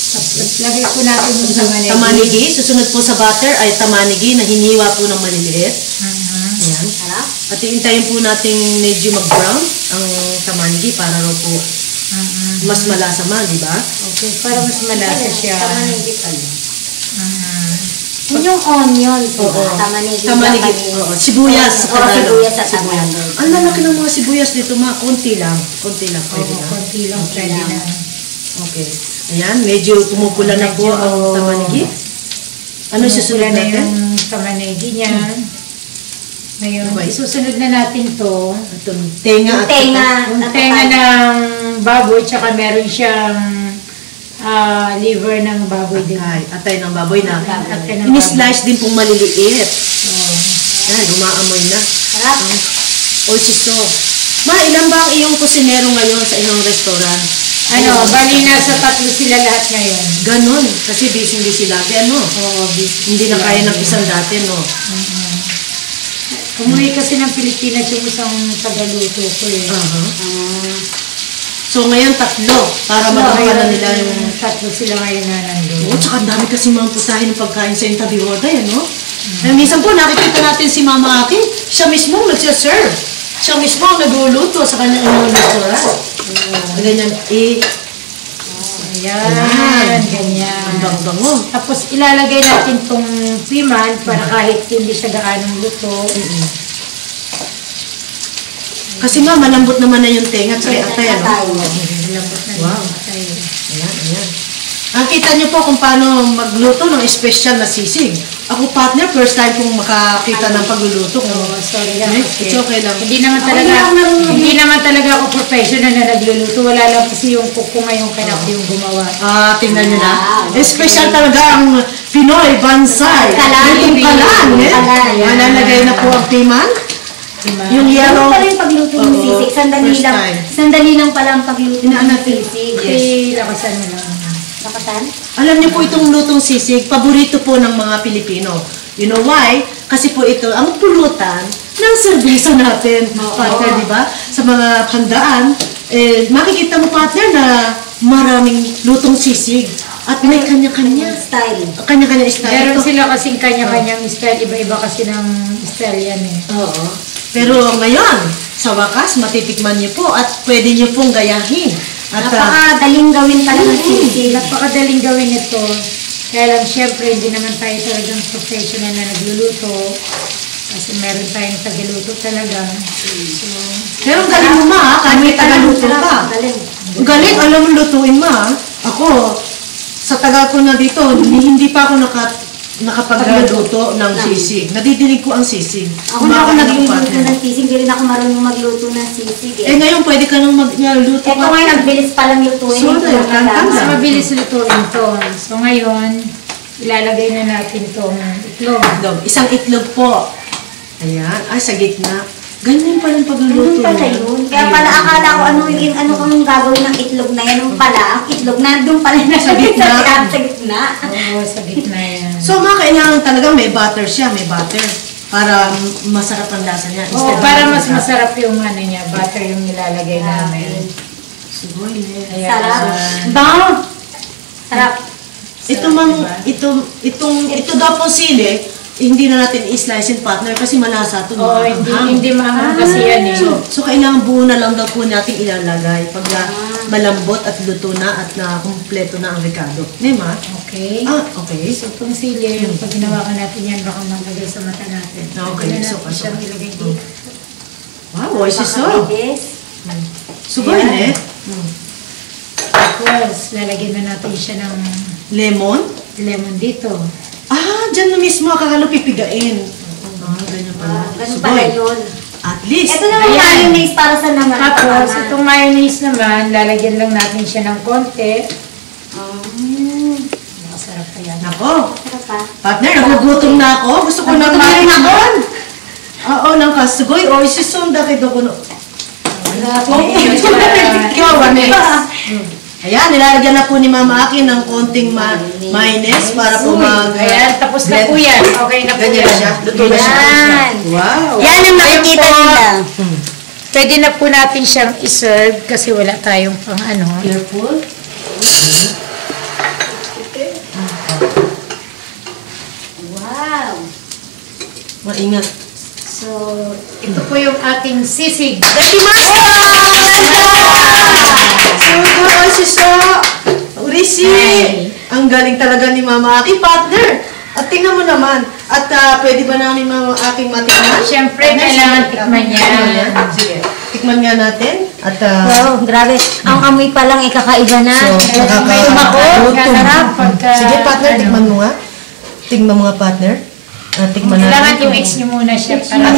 Tapos lagay po natin yung tamanigi. Tamanigi. Susunod po sa butter ay tamanigi na hiniwa po ng maliliit. Ayan. At iintayin po natin medyo mag-brown ang tamanigi para raw po mas malasa ma, di ba? Okay, para mas malasa siya. Tamanigi pala. Yung onions, tamanigi. Sibuyas. Sibuyas at tamanigi. Ang lalaki ng mga sibuyas dito ma, konti lang. Konti lang pwede na. Konti lang pwede na. Okay. Ayan, medyo pumupula na po ang tamanigi. Ano susunod natin? Yung tamanigi niya. Ngayon, isusunod na natin to. Itong tenga. Yung tenga ng baboy, tsaka meron siyang liver ng baboy din. Atay ng baboy na. Ini-slice din pong maliliit. Yan, umaamoy na. Sarap. Ochiso. Ma, ilan ba ang iyong kusinero ngayon sa inyong restaurant? Bali na sa 3 sila lahat ngayon. Ganon. Kasi busy lagi, Oo, busy. Hindi na kaya ng isang dati, Umuwi kasi ng Pilipinas yung isang tagaluto ko eh. So ngayon 3 para magkakala nila yung 3 sila ngayon na nandun. Oo, tsaka dami kasi mga putahin ng pagkain sa Intabi Oday, minsan po nakikita natin si Mama Aki, siya mismo nagsiserve. Siya mismo ang nagluluto sa kanyang restaurant. Ganyan, Ayan, ganyan. Ang bango-bango. Tapos ilalagay natin tong piman para kahit hindi siya gaanong luto. Kasi nga, malambot naman na yung tenga at saka atay, Malambot na wow. Ayan. Nakita niyo po kung paano magluto ng special na sisig. Ako partner, first time kong makakita ng pagluluto. Sorry lang. It's okay lang. Hindi naman talaga ako professional na nagluluto. Wala lang kasi yung cook ko ngayong kanak yung gumawa. Tingnan niyo na. Special talaga ang Pinoy Bansay. Lutong kalan. Malalagay na po ang piman. Yung yellow. Ano pala yung pagluto ng sisig? Sandali lang pala ang pagluto ng sisig. Lakasan mo lang. Alam niyo po itong lutong sisig, paborito po ng mga Pilipino. You know why? Kasi po ito ang pulutan ng serbisyo natin, partner, di ba? Sa mga handaan, makikita mo, partner, na maraming lutong sisig. At may kanya-kanya style. Kanya-kanya style. Meron sila kasing kanya-kanyang style. Iba-iba kasi ng style yan eh. Oo. Pero ngayon, sa wakas, matitikman niyo po at pwede niyo pong gayahin. Napakadaling gawin pala ng sisig. Napakadaling gawin ito. Kaya lang, syempre, hindi naman tayo talagang professional na nagluluto. Kasi meron tayong tagaluto talaga. Pero ang galing mo ma, kahit may tagaluto ka. Galing, alam mo lutuin ma. Ako, sa tagal ko na dito, hindi pa ako nakapagluto ng sisig. Nadidinig ko ang sisig. Ako na ako nagluluto ng sisig, hindi rin ako marunong magluto ng sisig eh. Ngayon pwede ka nang magluto. Ito ngayon, ang bilis palang lutuin. Mas mabilis lutuin to. So ngayon, ilalagay na natin itong itlog. Isang itlog po. Ayan, sa gitna. Ganyan palang pagluluto. Kaya pala akala ko ano kung gagawin ng itlog na yan. Nung pala, ang itlog na doon pala na sa gitna. Sa gitna. Oo, sa gitna yan. So kailangan talaga may butter siya, may butter. Para masarap ang lasa niya. Para mas masarap yung niya, butter yung nilalagay namin. Sarap. Bango! Sarap. Ito daw po sili, hindi na natin i-slice in partner kasi malasa ito. Oo, hindi maanghang kasi yan eh. So kailangan buo na lang daw po natin ilalagay pag malambot at luto na at na kumpleto na ang ricado. Nema? Okay. Okay. So itong sili, pag ginawa ka natin yan, baka maglagay sa mata natin. Okay, so siyang ilagay dito. Wow, oisiso. Sugay ne? Tapos, lalagyan na natin siya ng lemon dito. Dyan na mismo akala pipigain. Ganyan pala. Ganun pala yun. At least. Ito naman mayonnaise para sa naman. Tapos, itong mayonnaise naman, lalagyan lang natin siya ng konti. Masarap pa yan. Nako. Partner, nagugutom na ako. Gusto ko na kumain ako. Oo, nang kasugoy. Oisiso, daki do ko no. Ayan, nilalagyan na po ni Mama Aki ng konting mayonnaise para po Ayan, tapos na po yan. Okay na po yan. Luto na siya. Wow. Yan ang makikita nila. Pwede na po natin siyang iserve kasi wala tayong pang ano. Careful. Wow. Maingat. So, ito po yung ating sisig. Dakimasu! Oisiso! Urishi! Ang galing talaga ni Mama Aki, partner! At tingnan mo naman, at pwede ba namin Mama Aking matikman? Siyempre, kailangan tikman niya. Sige, tikman nga natin. At, wow, grabe. Ang amoy pa lang kakaiba na. So, sige, partner, tikman mo nga. Tingnan mo nga, partner. Tikman natin. Kailangan yung mix niyo muna siya. At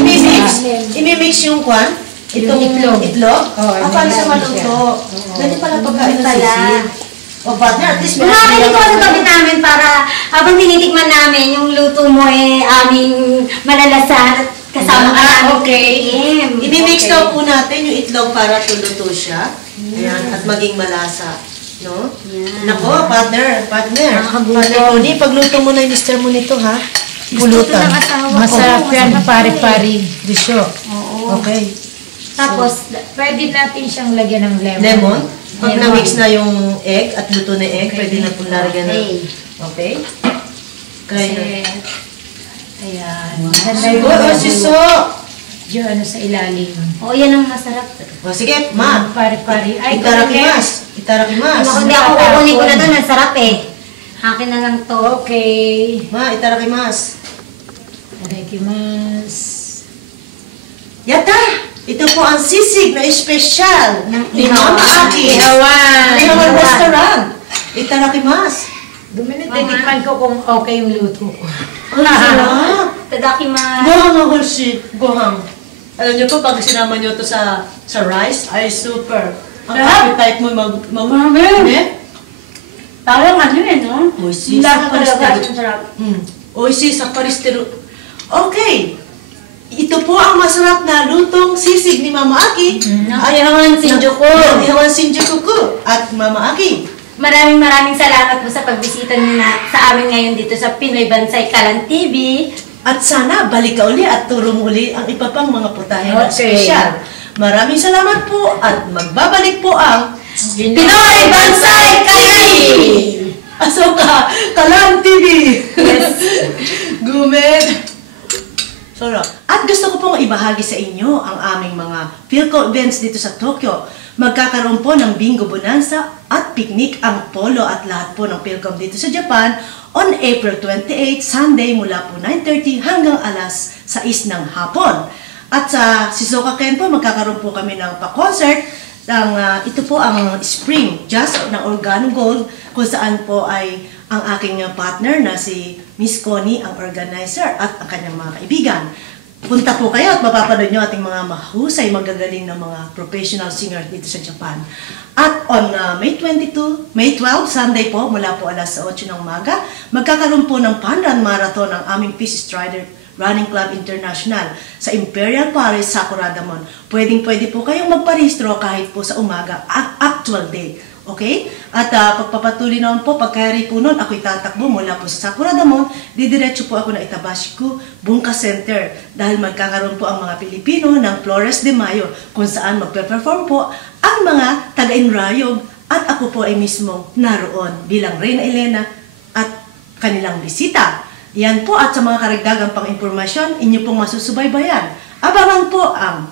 imimix yung kwan? Itong itlog? Paano siya maluto? Ganyan pala pagkain na sisig. O partner, at least Marami ko sa tabi namin para habang tinitikman namin yung luto mo aming malalasan at kasama ka namin. Okay. Imimix daw po natin yung itlog para tuluto siya. Ayan, at maging malasa. No? Nako, partner. Partner, Tony, pagluto mo na yung mister mo nito, ha? Pulutan. Masarap yan, pari-pari. Disyo. Okay. Tapos, pwede natin siyang lagyan ng lemon. Lemon? Pag na-mix na yung egg at luto na egg, pwede na po lagyan ng... Okay? Kaya ayan. Siso! Diyan, sa ilalim. Oo, yan ang masarap. O sige, ma. Pari-pari. Itarakimas. Itarakimas. Hindi ako kukunin ko na doon. Ang sarap eh. Akin na lang to. Okay. Ma, itarakimas. Itarakimas. Yata! Ito po ang sisig na espesyal ni Mama Aki. Ihawan Restaurant. Itarakimas. Titikman ko kung okay yung luto ko. Ang sarap. Tadakimasu. Gohang ang hulsi. Gohang. Alam niyo po, pag sinama niyo to sa rice, ay super. Ang appetite mo Parang ano no? Oishi sa paristero. Oishi sa paristero. Okay. Ito po ang masarap na lutong sisig ni Mama Aki. Ihawan Shinjuku. Ihawan Shinjuku ko at Mama Aki. Maraming salamat po sa pagbisita niyo sa amin ngayon dito sa Pinoy Bansay Kalan TV. At sana balik ka uli at turo mo uli ang iba pang mga putahe na espesyal. Maraming salamat po at magbabalik po ang Pinoy Bansay TV! Asoka, Kalan TV! Yes. Gumed! Sarap. At gusto ko pong ibahagi sa inyo ang aming mga Philco events dito sa Tokyo. Magkakaroon po ng Bingo Bonanza at picnic ang polo at lahat po ng Philcom dito sa Japan on April 28, Sunday mula po 9:30 hanggang alas 6 ng hapon. At sa Shizuoka Ken po, magkakaroon po kami ng pa-concert. Ito po ang Spring Jazz ng Organo Gold kung saan po ay ang aking partner na si Miss Connie ang organizer at ang kanyang mga kaibigan. Punta po kayo at mapapanood nyo ating mga mahusay, magagaling na mga professional singers dito sa Japan. At on May 12, Sunday po, mula po alas 8 ng umaga, magkakaroon po ng Panran Marathon ang aming Peace Strider Running Club International sa Imperial Palace, Sakuradamon. Pwede po kayong magparehistro kahit po sa umaga, actual day. Okay? At pagpapatuloy naman po, pagkayari po nun, ako'y tatakbo mula po sa Sakuradamon, didiretso po ako na Itabashiku Bunka Center dahil magkakaroon po ang mga Pilipino ng Flores de Mayo kung saan magpe-perform po ang mga taga-Inrayog at ako po ay mismo naroon bilang Reyna Elena at kanilang bisita. Yan po at sa mga karagdagang pang impormasyon, inyo pong masusubaybayan. Abangan po ang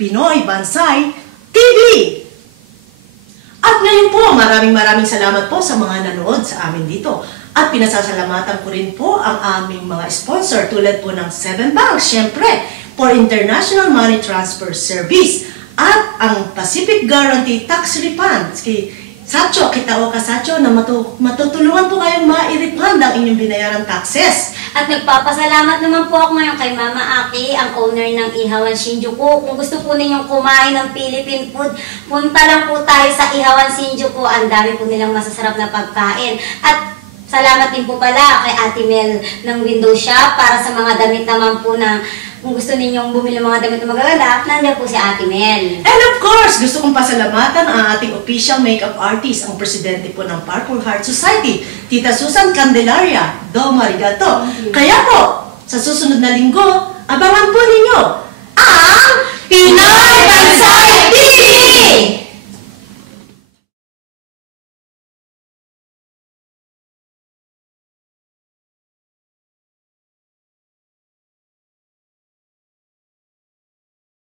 Pinoy Bansay TV! At ngayon po, maraming salamat po sa mga nanood sa amin dito. At pinasasalamatan ko rin po ang aming mga sponsor tulad po ng 7 Bank, syempre, for International Money Transfer Service at ang Pacific Guarantee Tax Refund. Sacho, kita ko ka Sacho na matutulungan po kayong ma-refund ang inyong binayaran taxes. At nagpapasalamat naman po ako ngayon kay Mama Aki, ang owner ng Ihawan Shinjuku. Kung gusto po ninyong kumain ng Philippine food, punta lang po tayo sa Ihawan Shinjuku. Ang dami po nilang masasarap na pagkain. At salamat din po pala kay Ate Mel ng Window Shop para sa mga damit naman po na kung gusto ninyong bumili mga damit na magaganda, nandiyan po si Ate Mel. And of course, gusto kong pasalamatan ang ating official makeup artist, ang presidente po ng Purple Heart Society, Tita Susan Candelaria. Do marigato. Kaya po, sa susunod na linggo, abangan po ninyo ang Pinoy Bansay TV!